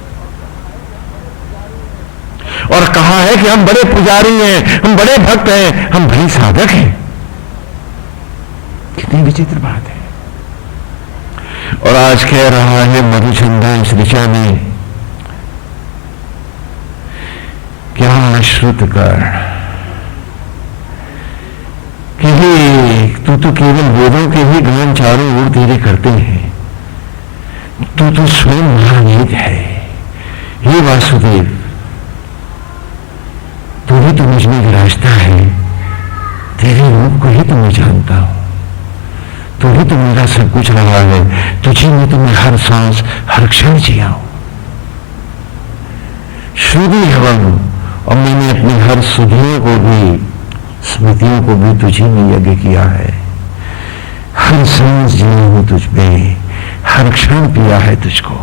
और कहा है कि हम बड़े पुजारी हैं, हम बड़े भक्त हैं, हम बड़े साधक हैं। कितनी विचित्र बात है। और आज कह रहा है मधुचंदा इस ऋचा में, क्या श्रुत कर कि तू तो केवल वेदों के ही गान चारों ओर तेरे करते हैं, तू तो स्वयं महावेद है। हे वासुदेव, तू ही तो मुझ में विराजता है, तेरे रूप को ही तो मैं जानता हूं, तू ही तो मेरा सब कुछ रहा है, तुझे में तो मैं हर सांस हर क्षण जिया हूं। श्रुति हवम, और मैंने अपनी हर सुधियों को भी, स्मृतियों को भी तुझी में यज्ञ किया है, हर सांस जिया हूं तुझ में, हर क्षण पिया है तुझको।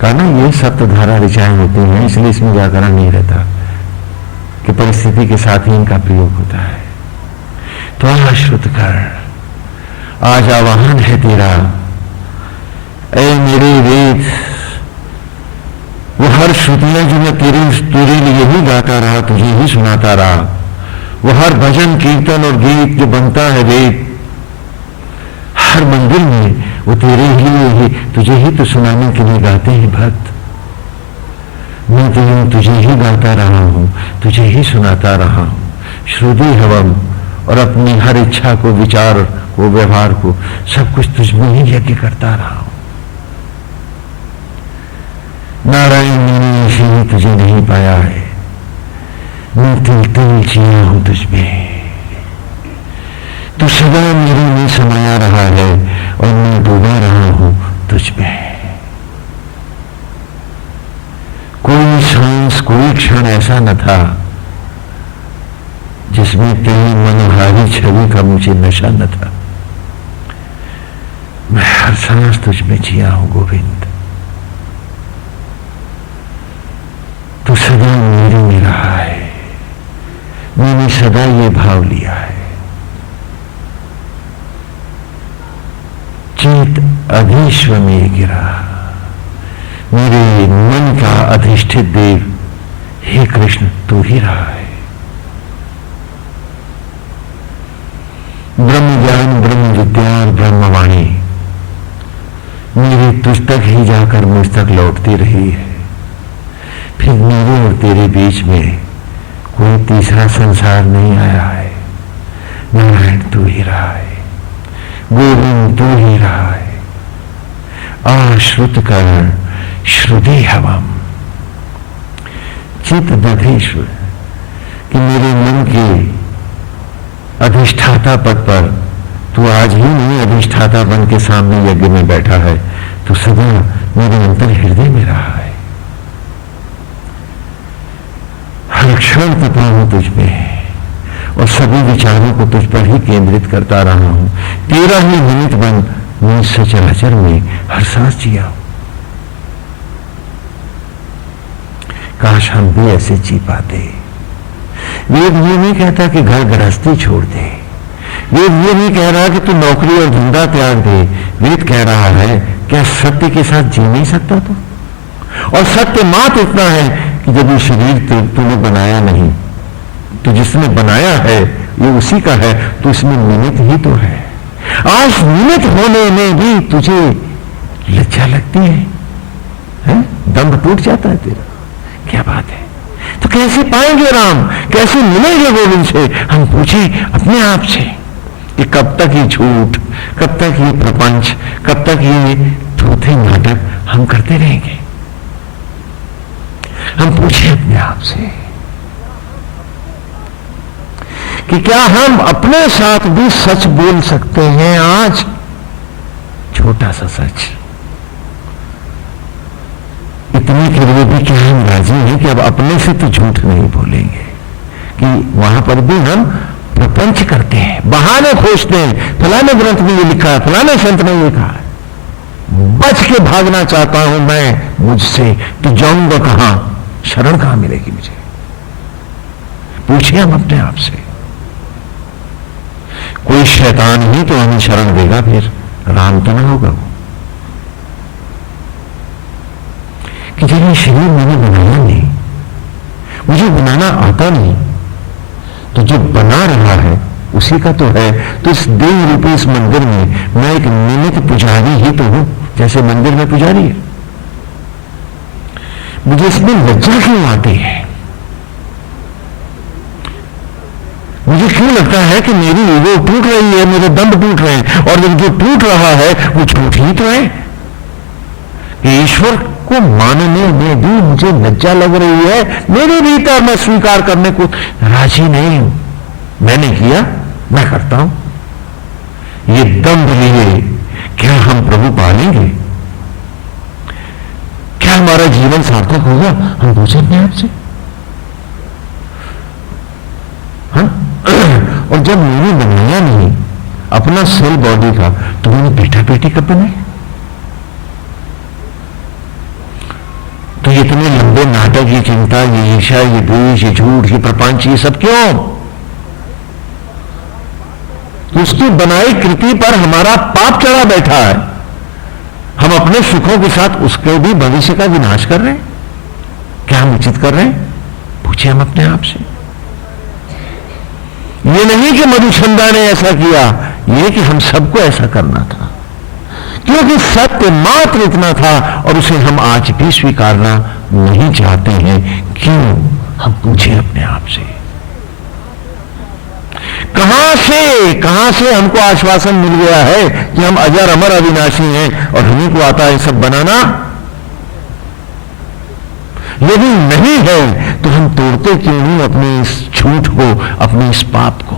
कहा ना, ये सप्तधारा ऋचाएं होती हैं, इसलिए इसमें व्याकरण नहीं रहता कि परिस्थिति के साथ ही इनका प्रयोग होता है। तो आश्रुत कर, आज आवाहन है तेरा, ऐ मेरे वेद, वो हर श्रुतियां जो मैं तेरे लिए ही गाता रहा, तुझे ही सुनाता रहा, वो हर भजन कीर्तन और गीत जो बनता है वेद हर मंदिर में, वो तेरे ही लिए ही, तुझे ही तो सुनाने के लिए गाते हैं भक्त। मैं तो यूं तुझे ही गाता रहा हूं, तुझे ही सुनाता रहा हूं। श्रुति हवम, और अपनी हर इच्छा को, विचार को, व्यवहार को, सब कुछ तुझ में ही यज्ञ करता रहा हूं। नारायण, मैंने इसीलिए तुझे नहीं पाया है, मैं तिल तिल जिया हूं तुझ में, तू सदा मेरे में समाया रहा है और मैं डूबा रहा हूं तुझ में। कोई सांस, कोई क्षण ऐसा न था जिसमें तेरी मनोहारी छवि का मुझे नशा न था। मैं हर सांस तुझ में जिया हूं गोविंद, तू सदा मेरे में रहा है, मैंने सदा ये भाव लिया है। चित अधीश्वर में गिरा, मेरे मन का अधिष्ठित देव हे कृष्ण तू ही रहा है। ब्रह्म ज्ञान, ब्रह्म विद्या और ब्रह्मवाणी मेरी तुझ तक ही जाकर मुझ तक लौटती रही है। फिर मेरे और तेरे बीच में कोई तीसरा संसार नहीं आया है। नारायण तू ही रहा है, गोविंद तू ही रहा है। आश्रुत कर श्रुति हवम, चित दधेश्वर, कि मेरे मन के अधिष्ठाता पद पर तू आज ही नहीं अधिष्ठाता बन के सामने यज्ञ में बैठा है, तू सदा मेरे अंतर हृदय में रहा है। हर क्षण तपा हूं तुझ में और सभी विचारों को तुझ पर ही केंद्रित करता रहा हूं। तेरा ही निमित्त बन मैं सचराचर में हर सांस जिया हूं। काश हम भी ऐसे जी पाते। वेद ये नहीं कहता कि घर गृहस्थी छोड़ दे, वेद ये नहीं कह रहा कि तू नौकरी और धंधा त्याग दे। वेद कह रहा है क्या सत्य के साथ जी नहीं सकता तू? और सत्य मात्र इतना है कि जब ये शरीर तूने बनाया नहीं, तो जिसने बनाया है ये उसी का है, तो इसमें निमित्त ही तो है। आज निमित्त होने में भी तुझे लज्जा लगती है? दम टूट जाता है तेरा। क्या बात है? तो कैसे पाएंगे राम, कैसे मिलेंगे गोविंद से? हम पूछे अपने आप से कि कब तक ये झूठ, कब तक ये प्रपंच, कब तक ये झूठे नाटक हम करते रहेंगे? हम पूछे अपने आप से कि क्या हम अपने साथ भी सच बोल सकते हैं आज? छोटा सा सच, इतने के लिए भी क्या हम राजी हैं कि अब अपने से तो झूठ नहीं बोलेंगे, कि वहां पर भी हम प्रपंच करते हैं, बहाने खोजते हैं। फलाने ग्रंथ में ये लिखा है, फलाने संत ने ये कहा है, बच के भागना चाहता हूं मैं मुझसे, तो जाऊंगा कहां? शरण कहां मिलेगी मुझे? पूछिए हम अपने आप से। कोई शैतान ही तो हमें शरण देगा, फिर राम तो ना होगा वो। कि जब ये शरीर मैंने बनाया नहीं, मुझे बनाना आता नहीं, तो जो बना रहा है उसी का तो है। तो इस देह रूपी इस मंदिर में मैं एक निमित्त पुजारी ही तो हूं, जैसे मंदिर में पुजारी है। मुझे इसमें लज्जा क्यों आती है? मुझे क्यों लगता है कि मेरी ईगो टूट रही है, मेरे दंभ टूट रहे हैं, और जो टूट रहा है वो झूठ ही तो है। ईश्वर को मानने में भी मुझे लज्जा लग रही है, मेरे भीतर मैं स्वीकार करने को राजी नहीं हूं। मैंने किया, मैं करता हूं। ये दंभ लिए क्या हम प्रभु पालेंगे? क्या हमारा जीवन सार्थक होगा? हम पूछे अपने आप से। हाँ? और जब मैंने बनाया नहीं अपना सेल बॉडी का, तो मैंने बेटा बेटी कब बनाए? तो ये इतने लंबे नाटक, ये चिंता, ये ईर्ष्या, ये द्वेष, ये झूठ, ये प्रपंच, ये सब क्यों? तो उसकी बनाई कृति पर हमारा पाप चढ़ा बैठा है। हम अपने सुखों के साथ उसके भी भविष्य का विनाश कर रहे हैं। क्या हम उचित कर रहे हैं? पूछे हम अपने आप से। ये नहीं कि मधुचंदा ने ऐसा किया, ये कि हम सबको ऐसा करना था, क्योंकि सत्य मात्र इतना था और उसे हम आज भी स्वीकारना नहीं चाहते हैं। क्यों? हम पूछे अपने आप से। कहां से हमको आश्वासन मिल गया है कि हम अजर अमर अविनाशी हैं और हमें को आता है सब बनाना? यदि नहीं है तो हम तोड़ते क्यों नहीं अपने इस झूठ को, अपने इस पाप को?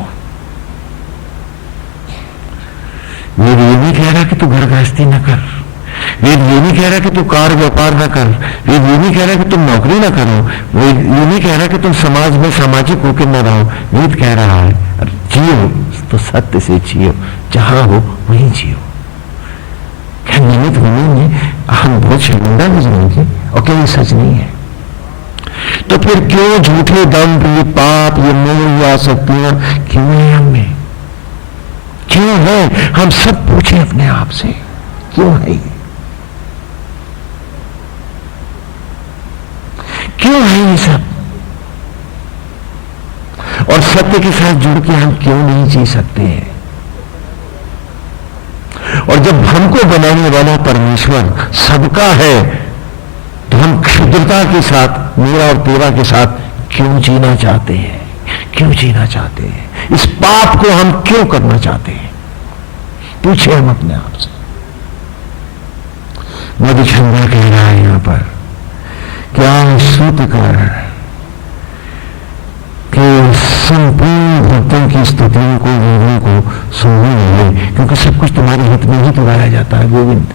वेद ये नहीं कह रहा कि तू घर गृहस्थी न कर, वेद ये नहीं कह रहा कि तू कार व्यापार न कर, वेद ये नहीं कह रहा कि तुम नौकरी ना करो, वेद ये नहीं कह रहा कि तुम समाज में सामाजिक होकर न रहो। वेद कह रहा है जियो तो सत्य से जियो, जहां हो वहीं जियो। क्या निमित्त होने में हम बहुत शर्मिंदा हो जाएंगे? और क्या ये सच नहीं है? तो फिर क्यों झूठे दंभ, ये पाप, ये मोह, ये आसक्तियां क्यों है हमें? क्यों है? हम सब पूछे अपने आप से, क्यों है ये? क्यों है ये सब? और सत्य के साथ जुड़ के हम क्यों नहीं जी सकते हैं? और जब हमको बनाने वाला परमेश्वर सबका है, तो हम क्षुद्रता के साथ, मेरा और तेरा के साथ क्यों जीना चाहते हैं? क्यों जीना चाहते हैं? इस पाप को हम क्यों करना चाहते हैं? पूछे हम अपने आप से। मधुचंद्र कह रहा है यहां पर, क्या श्रुत कर कि संपूर्ण भक्तों की स्तुतियों को, वेदों को सुनने मिले, क्योंकि सब कुछ तुम्हारे हित में ही तो गाया जाता है गोविंद।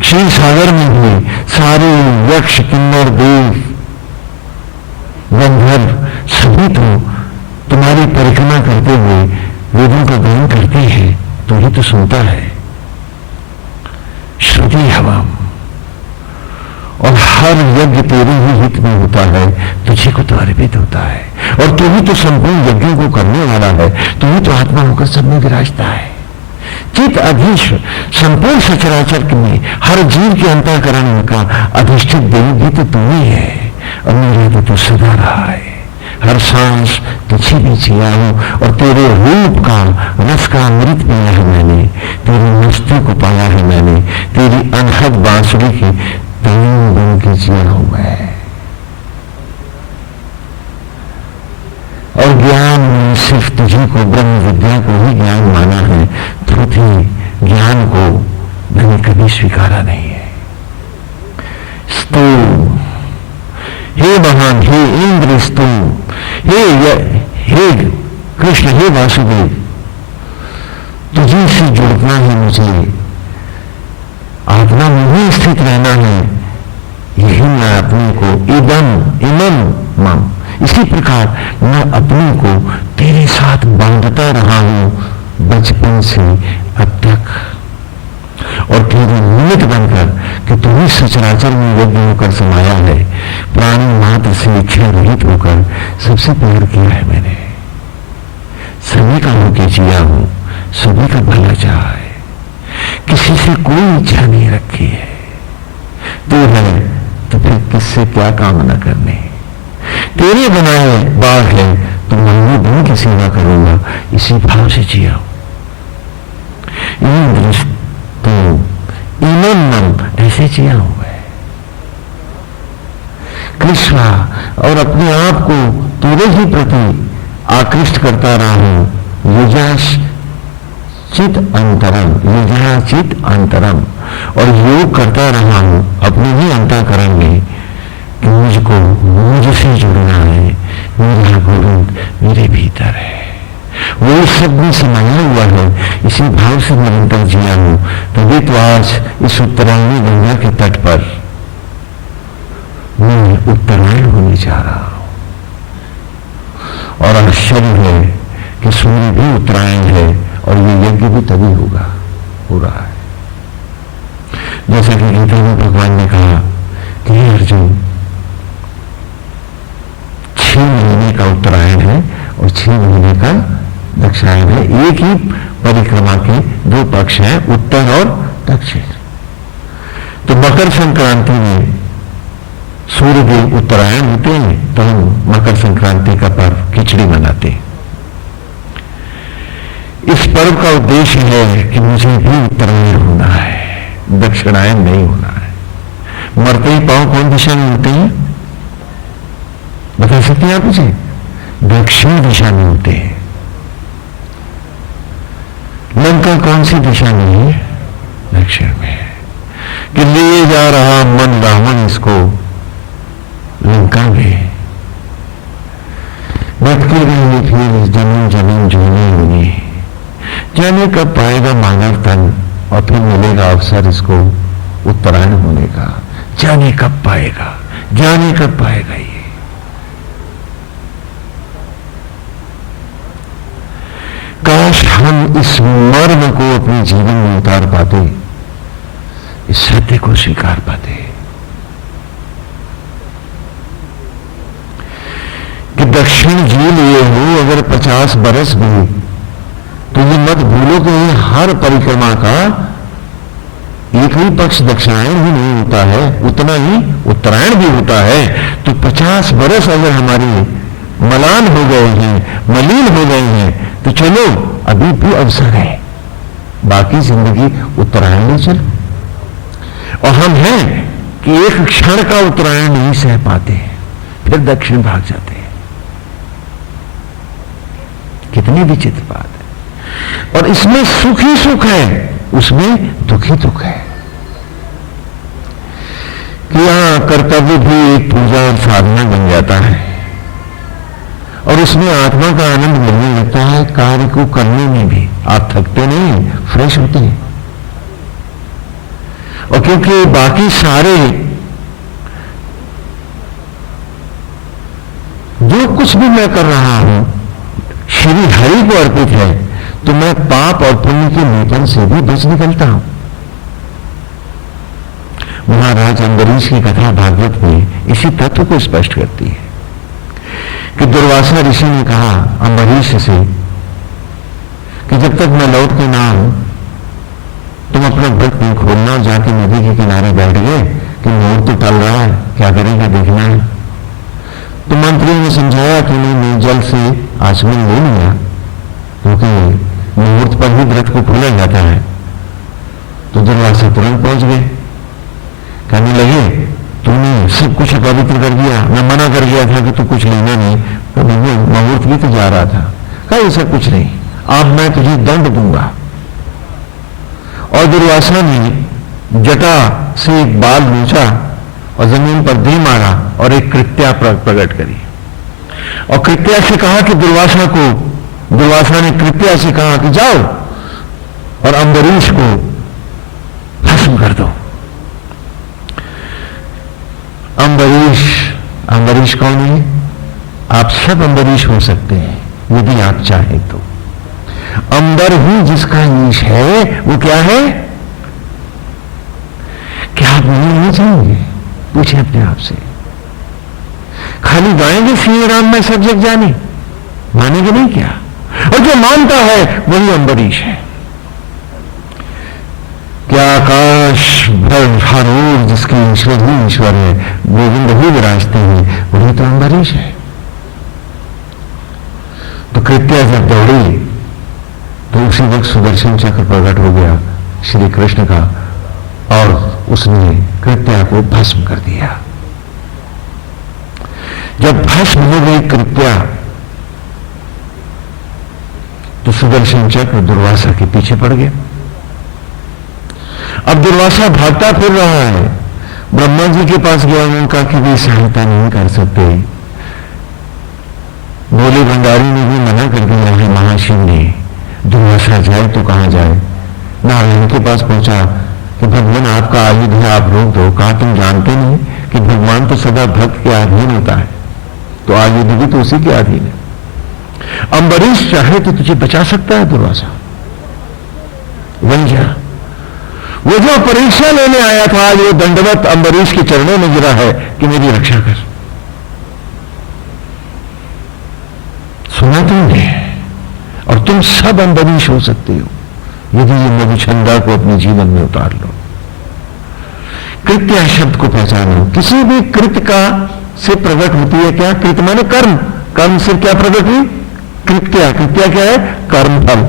क्षीर सागर में भी सारे यक्ष, किन्नर, देव, गंधर्व सभी तो तुम्हारी परिक्रमा करते हुए वेदों का गान करते हैं, तो ही तो सुनता है। श्रुति हवम, और हर यज्ञ तेरे ही हित में होता है, तुझे को तो अर्पित होता है, और तू ही तो संपूर्ण यज्ञों को करने वाला है, तू ही तो आत्मा होकर सब में विराजता है। चित अधीश संपूर्ण सचराचर में हर जीव के अंतःकरण का अधिष्ठित देव भी तो तू ही है, और मेरा तो सदा रहा है। हर सांस तुझे भी जिया हूं, और तेरे रूप का रस का अमृत पिया है मैंने, तेरी मस्ती को पाया है मैंने, तेरी अनहद बांसुरी की तैन बन के जिया हूं मैं। और ज्ञान में सिर्फ तुझे को, ब्रह्म विद्या को ही ज्ञान माना है, थी ज्ञान को मैंने कभी स्वीकारा नहीं है। स्तु हे महान, हे इंद्र स्तु, हे कृष्ण, हे वासुदेव, तुझे से जुड़ना है मुझे, आत्मा में ही स्थित रहना है, यही मैं अपने को इमम मम, इसी प्रकार मैं अपने को तेरे साथ बांधता रहा हूं बचपन से अब तक, और तेरे निमित्त बनकर कि तू ही सचराचर में यज्ञ होकर समाया है, प्राणी मात्र से इच्छा रहित होकर सबसे प्यार किया है मैंने, सभी का होके जिया हूं, सभी का भला चाहा है, किसी से कोई इच्छा नहीं रखी है। तू है तो फिर किससे क्या कामना करने, तेरे बनाए बाग है तो मैं बन की सेवा करूंगा, इसी भाव से जिया हूं। तो इमम ऐसे जिया हुआ है कृष्णा, और अपने आप को तेरे ही प्रति आकृष्ट करता रहा हूं, युजाचित अंतरम, और योग करता रहा हूं अपने ही अंतःकरण में कि मुझको मुझसे जुड़ना है, मेरा गोविंद मेरे भीतर है, वो इस सब में समाया हुआ है, इसी भाव से निरंतर जिया हूं। तभी तो आज इस उत्तरायणी गंगा के तट पर मैं उत्तरायण होने जा रहा हूं, और आश्चर्य है कि सूर्य भी उत्तरायण है, और ये यज्ञ भी तभी होगा, हो रहा है। जैसा कि गीता में भगवान ने कहा कि अर्जुन 6 महीने का उत्तरायण है और 6 महीने का दक्षिणायन है, एक ही परिक्रमा के 2 पक्ष हैं, उत्तर और दक्षिण। तो मकर संक्रांति में सूर्यदेव उत्तरायण होते हैं, तो हम मकर संक्रांति का पर्व खिचड़ी मनाते हैं। इस पर्व का उद्देश्य है कि मुझे भी उत्तरायण होना है, दक्षिणायन नहीं होना है। मरते ही पांव कौन दिशा में होते हैं, बता सकते हैं आप मुझे? दक्षिण दिशा में होते हैं। लंका कौन सी दिशा में है? दक्षिण में है। कि ले जा रहा मन रावण इसको लंका में, भटके रहेंगे फिर जमीन जमीन जोने होने, जाने कब पाएगा मानव तन, और फिर मिलेगा अवसर इसको उत्तरायण होने का। जाने कब पाएगा, जाने कब पाएगा ये। काश हम इस मर्म को अपने जीवन में उतार पाते, इस सत्य को स्वीकार पाते कि दक्षिण जी लिए हो अगर 50 बरस भी, तो ये मत भूलो कि हर परिक्रमा का एक ही पक्ष दक्षिणायन ही नहीं होता है, उतना ही उत्तरायण भी होता है। तो 50 बरस अगर हमारी मलान हो गए हैं, मलिन हो गए हैं, तो चलो अभी भी अवसर है, बाकी जिंदगी उत्तरायण में चलो। और हम हैं कि एक क्षण का उत्तरायण नहीं सह पाते हैं, फिर दक्षिण भाग जाते हैं। कितनी विचित्र बात है। और इसमें सुख ही सुख है, उसमें दुख ही दुख है। कि यहां कर्तव्य भी एक पूजा और साधना बन जाता है, और उसमें आत्मा का आनंद मिलने लगता है। कार्य को करने में भी आप थकते नहीं, फ्रेश होते हैं। और क्योंकि बाकी सारे जो कुछ भी मैं कर रहा हूं श्री हरि को अर्पित है, तो मैं पाप और पुण्य के लेपन से भी बच निकलता हूं। महाराज आज अम्बरीश की कथा भागवत में इसी तत्व को स्पष्ट करती है कि दुर्वासा ऋषि ने कहा अम्बरीश से कि जब तक मैं लौट के ना आऊं तुम अपना व्रत नहीं खोलना और जाके नदी के किनारे बैठ गए कि मुहूर्त तो टल रहा है, क्या करेंगे देखना है। तो मंत्री ने समझाया कि नहीं, जल से आचमन ले लिया क्योंकि मुहूर्त पर ही व्रत को खोला जाता है। तो दुर्वासा तुरंत पहुंच गए, कहने लगे तूने सब कुछ अपवित्र कर दिया, मैं मना कर गया था कि तू कुछ लेना नहीं, तो मुहूर्त भी तो जा रहा था। कहा ऐसा कुछ नहीं, अब मैं तुझे दंड दूंगा। और दुर्वासा ने जटा से एक बाल नोचा और जमीन पर दे मारा और एक कृत्या प्रकट करी और कृत्या से कहा कि दुर्वासा ने कृत्या से कहा कि जाओ और अम्बरीश को भस्म कर दो। अम्बरीश कौन है? आप सब अम्बरीश हो सकते हैं यदि आप चाहें तो। अंबर ही जिसका ईश है वो क्या है? क्या आप नहीं चाहेंगे? पूछे अपने आप से। खाली गाएंगे श्री राम में सब जग जाने, मानेंगे नहीं क्या? और जो मानता है वही अम्बरीश है। क्या आकाश भर हारूर जिसके ईश्वर ही ईश्वर है, गोविंद ही विराजते हैं, वही तो अम्बरीश है। तो कृत्या जब दौड़ी तो उसी वक्त सुदर्शन चक्र प्रकट हो गया श्री कृष्ण का और उसने कृत्या को भस्म कर दिया। जब भस्म हो गई कृत्या तो सुदर्शन चक्र दुर्वासा के पीछे पड़ गया। अब दुर्वासा भागता फिर रहा है, ब्रह्मा जी के पास गया, उन्होंने कहा कि वे सहायता नहीं कर सकते। भोले भंडारी ने भी मना कर दिया है महाशिव ने, दुर्वासा जाए तो कहां जाए। नारायण के पास पहुंचा कि भगवान आपका आयुध है, आप रोक दो। कहा तुम जानते नहीं कि भगवान तो सदा भक्त के अधीन होता है, तो आयुध भी तो उसी के अधीन है। अम्बरीश चाहे तो तुझे बचा सकता है दुर्वासा, बन जा। वो जो परीक्षा लेने आया था आज वो दंडवत अम्बरीश के चरणों में गिरा है कि मेरी रक्षा कर। सुना तुमने? और तुम सब अम्बरीश हो सकते हो यदि ये मधुचंदा को अपने जीवन में उतार लो। कृत्या शब्द को पहचानो। किसी भी कृत्य का से प्रकट होती है क्या? कृत्य माने कर्म, कर्म से क्या प्रकट हुई? कृत्या। कृत्या क्या है? कर्म फल।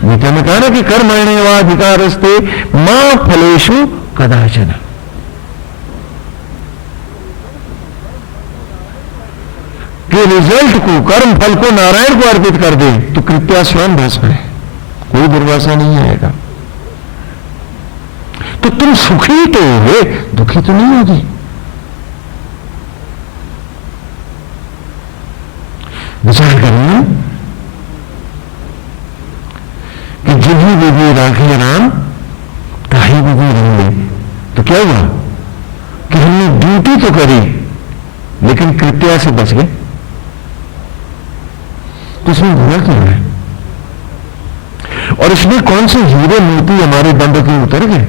गीता में कहा ना कि कर्मण्ये वाधिकारस्ते मा फलेषु कदाचन। कि रिजल्ट को, कर्म फल को नारायण को अर्पित कर दे तो कृत्या स्वयं भस्म है, कोई दुर्वासा नहीं आएगा। तो तुम सुखी तो हो, दुखी तो नहीं होगी। विचार करिए कि जिन्हीं विधि राखे राम ताही विधि रहेंगे। तो क्या हुआ कि हमने ड्यूटी तो करी लेकिन कृत्या से बच गए, तो इसमें बुरा क्या है? और इसमें कौन से हीरे मोती हमारे दंड के उतर गए?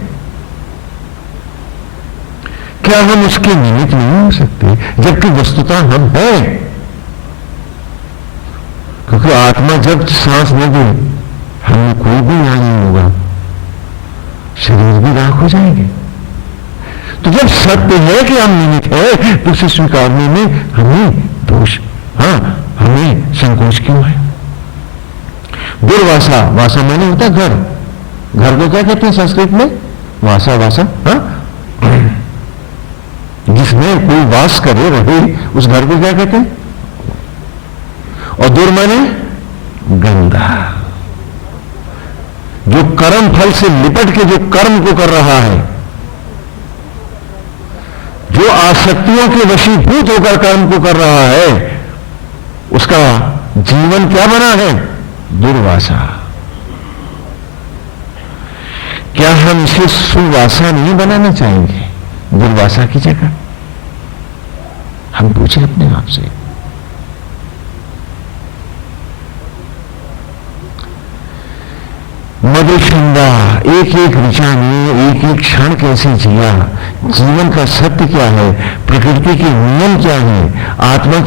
क्या हम उसके निमित्त नहीं हो सकते? जबकि वस्तुतः हम हैं, क्योंकि आत्मा जब सांस न दे हमें कोई भी न्याय नहीं होगा, शरीर भी राख हो जाएंगे। तो जब सत्य है कि हम निमित्त है तो उसे स्वीकारने में हमें दोष, हमें संकोच क्यों है? दुर्वासा, वासा माने होता है घर। घर को क्या कहते हैं संस्कृत में? वासा। वासा जिसमें कोई वास करे रहे उस घर को क्या कहते हैं? और दुर माने गंदा। जो कर्म फल से लिपट के जो कर्म को कर रहा है, जो आसक्तियों के वशीभूत होकर कर्म को कर रहा है, उसका जीवन क्या बना है? दुर्वासा। क्या हम इसे सुवासा नहीं बनाना चाहेंगे दुर्वासा की जगह? हम पूछे अपने आप से। मधुचंदा एक एक ऋचा में एक एक क्षण कैसे जिया, जीवन का सत्य क्या है, प्रकृति के नियम क्या है, आत्मा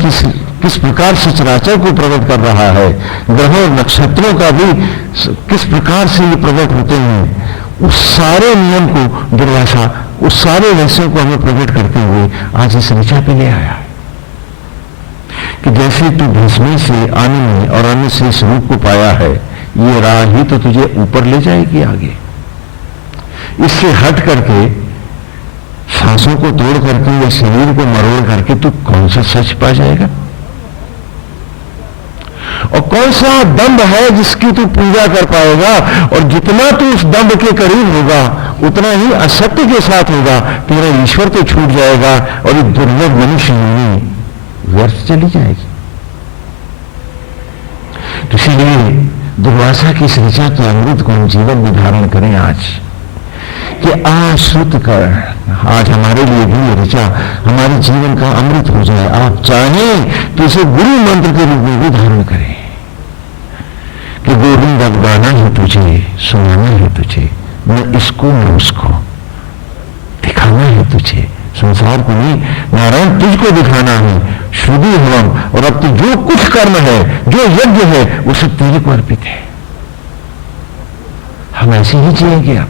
किस प्रकार से चराचर को प्रकट कर रहा है, ग्रहों और नक्षत्रों का भी किस प्रकार से ये प्रकट होते हैं, उस सारे नियम को दुर्वासा, उस सारे रहस्यों को हमें प्रकट करते हुए आज इस ऋचा पे ले आया कि जैसे तू भस्मी से आने में और अन्य से इस रूप को पाया है, ये राह ही तो तुझे ऊपर ले जाएगी आगे। इससे हट करके, सांसों को तोड़ करके या शरीर को मरोड़ करके तू कौन सा सच पा जाएगा, और कौन सा दंभ है जिसकी तू पूजा कर पाएगा, और जितना तू उस दंभ के करीब होगा उतना ही असत्य के साथ होगा, तेरा ईश्वर तो छूट जाएगा और एक दुर्लभ मनुष्य योनि व्यर्थ चली जाएगी। तो इसलिए दुर्वासा की इस ऋचा के अमृत को हम जीवन में धारण करें आज, कि आश्रुत कर आज हमारे लिए भी ये ऋचा हमारे जीवन का अमृत हो जाए। आप चाहें तो इसे गुरु मंत्र के रूप में भी धारण करें कि गोविंद अब गाना है तुझे, सुनाना है तुझे, न इसको न उसको, दिखाना है तुझे, संसार को नहीं, नारायण तुझको दिखाना है, श्रुति हवम, और अब तो जो कुछ कर्म है, जो यज्ञ है, वो सब तेरे को अर्पित है। हम ऐसे ही जिएंगे, अब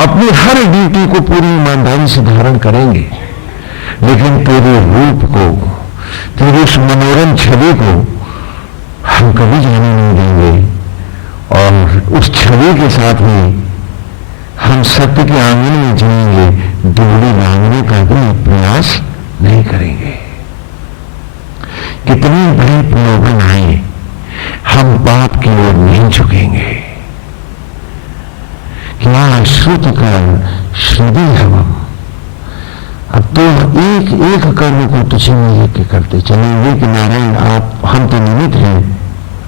अपनी हर ड्यूटी को पूरी ईमानदारी से धारण करेंगे, लेकिन तेरे रूप को, तेरे उस मनोरम छवि को हम कभी जाने नहीं देंगे, और उस छवि के साथ ही हम सत्य के आंगन में जिएंगे, दूरी लांघने का भी प्रयास नहीं करेंगे। कितनी बड़ी प्रलोभन आए, हम पाप की ओर नहीं झुकेंगे। क्या श्रुत कर श्रुति हवम, अब तो एक एक कर्म को तुझे में यज्ञ करते चलेंगे कि नारायण आप, हम तो निमित्त हैं,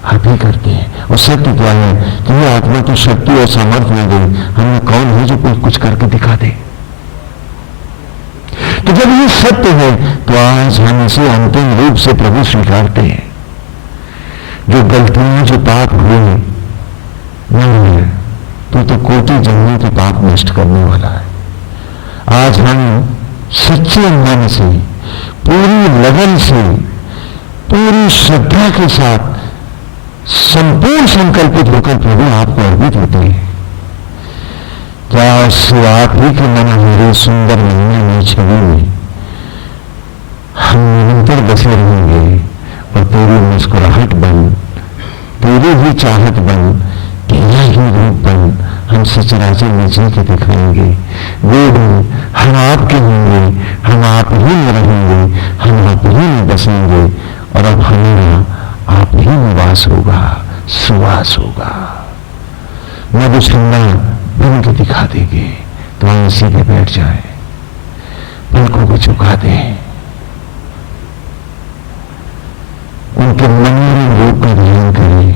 आप ही करते हैं, और सत्य क्या है कि ये आत्मा तो शक्ति और सामर्थ्य में दे, हमें कौन है जो कोई कुछ करके दिखा दे। तो जब ये सत्य है तो आज हम इसे अंतिम रूप से प्रभु स्वीकारते हैं। जो गलतियां, जो पाप हुए नहीं है, तो कोटि जन्मों के पाप नष्ट करने वाला है। आज हम सच्चे मन से, पूरी लगन से, पूरी श्रद्धा के साथ संपूर्ण संकल्पित होकर प्रभु आपको अर्पित होते हैं। क्या उससे आप ही के मन मेरे सुंदर मनमय छवि में हम निरंतर बसे रहेंगे, और तेरी मुस्कुराहट बन, तेरी ही चाहत बन, तेरा ही रूप बन, हम सचराचर में जी के दिखाएंगे। वो भी हम आपके होंगे, हम आप ही में रहेंगे, हम आप ही में बसेंगे, और अब हमारा आप ही निवास होगा, सुवास होगा। मधुचंदा बन के दिखा देंगे, तो हम सीधे बैठ जाए, पलकों को झुका दें, उनके मनोरम रूप का ध्यान करें,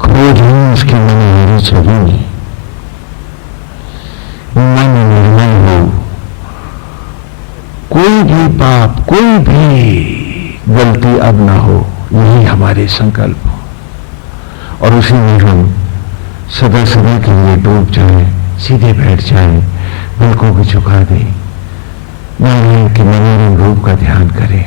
खोजें उसके मनोहरी छवि में, मन निर्मल हो, कोई भी पाप, कोई भी गलती अब ना हो, यही हमारे संकल्प हो, और उसी में हम सदा सदा के लिए डूब जाएं, सीधे बैठ जाएं, पलकों को झुका दें, नारायण के मनोरम रूप का ध्यान करें।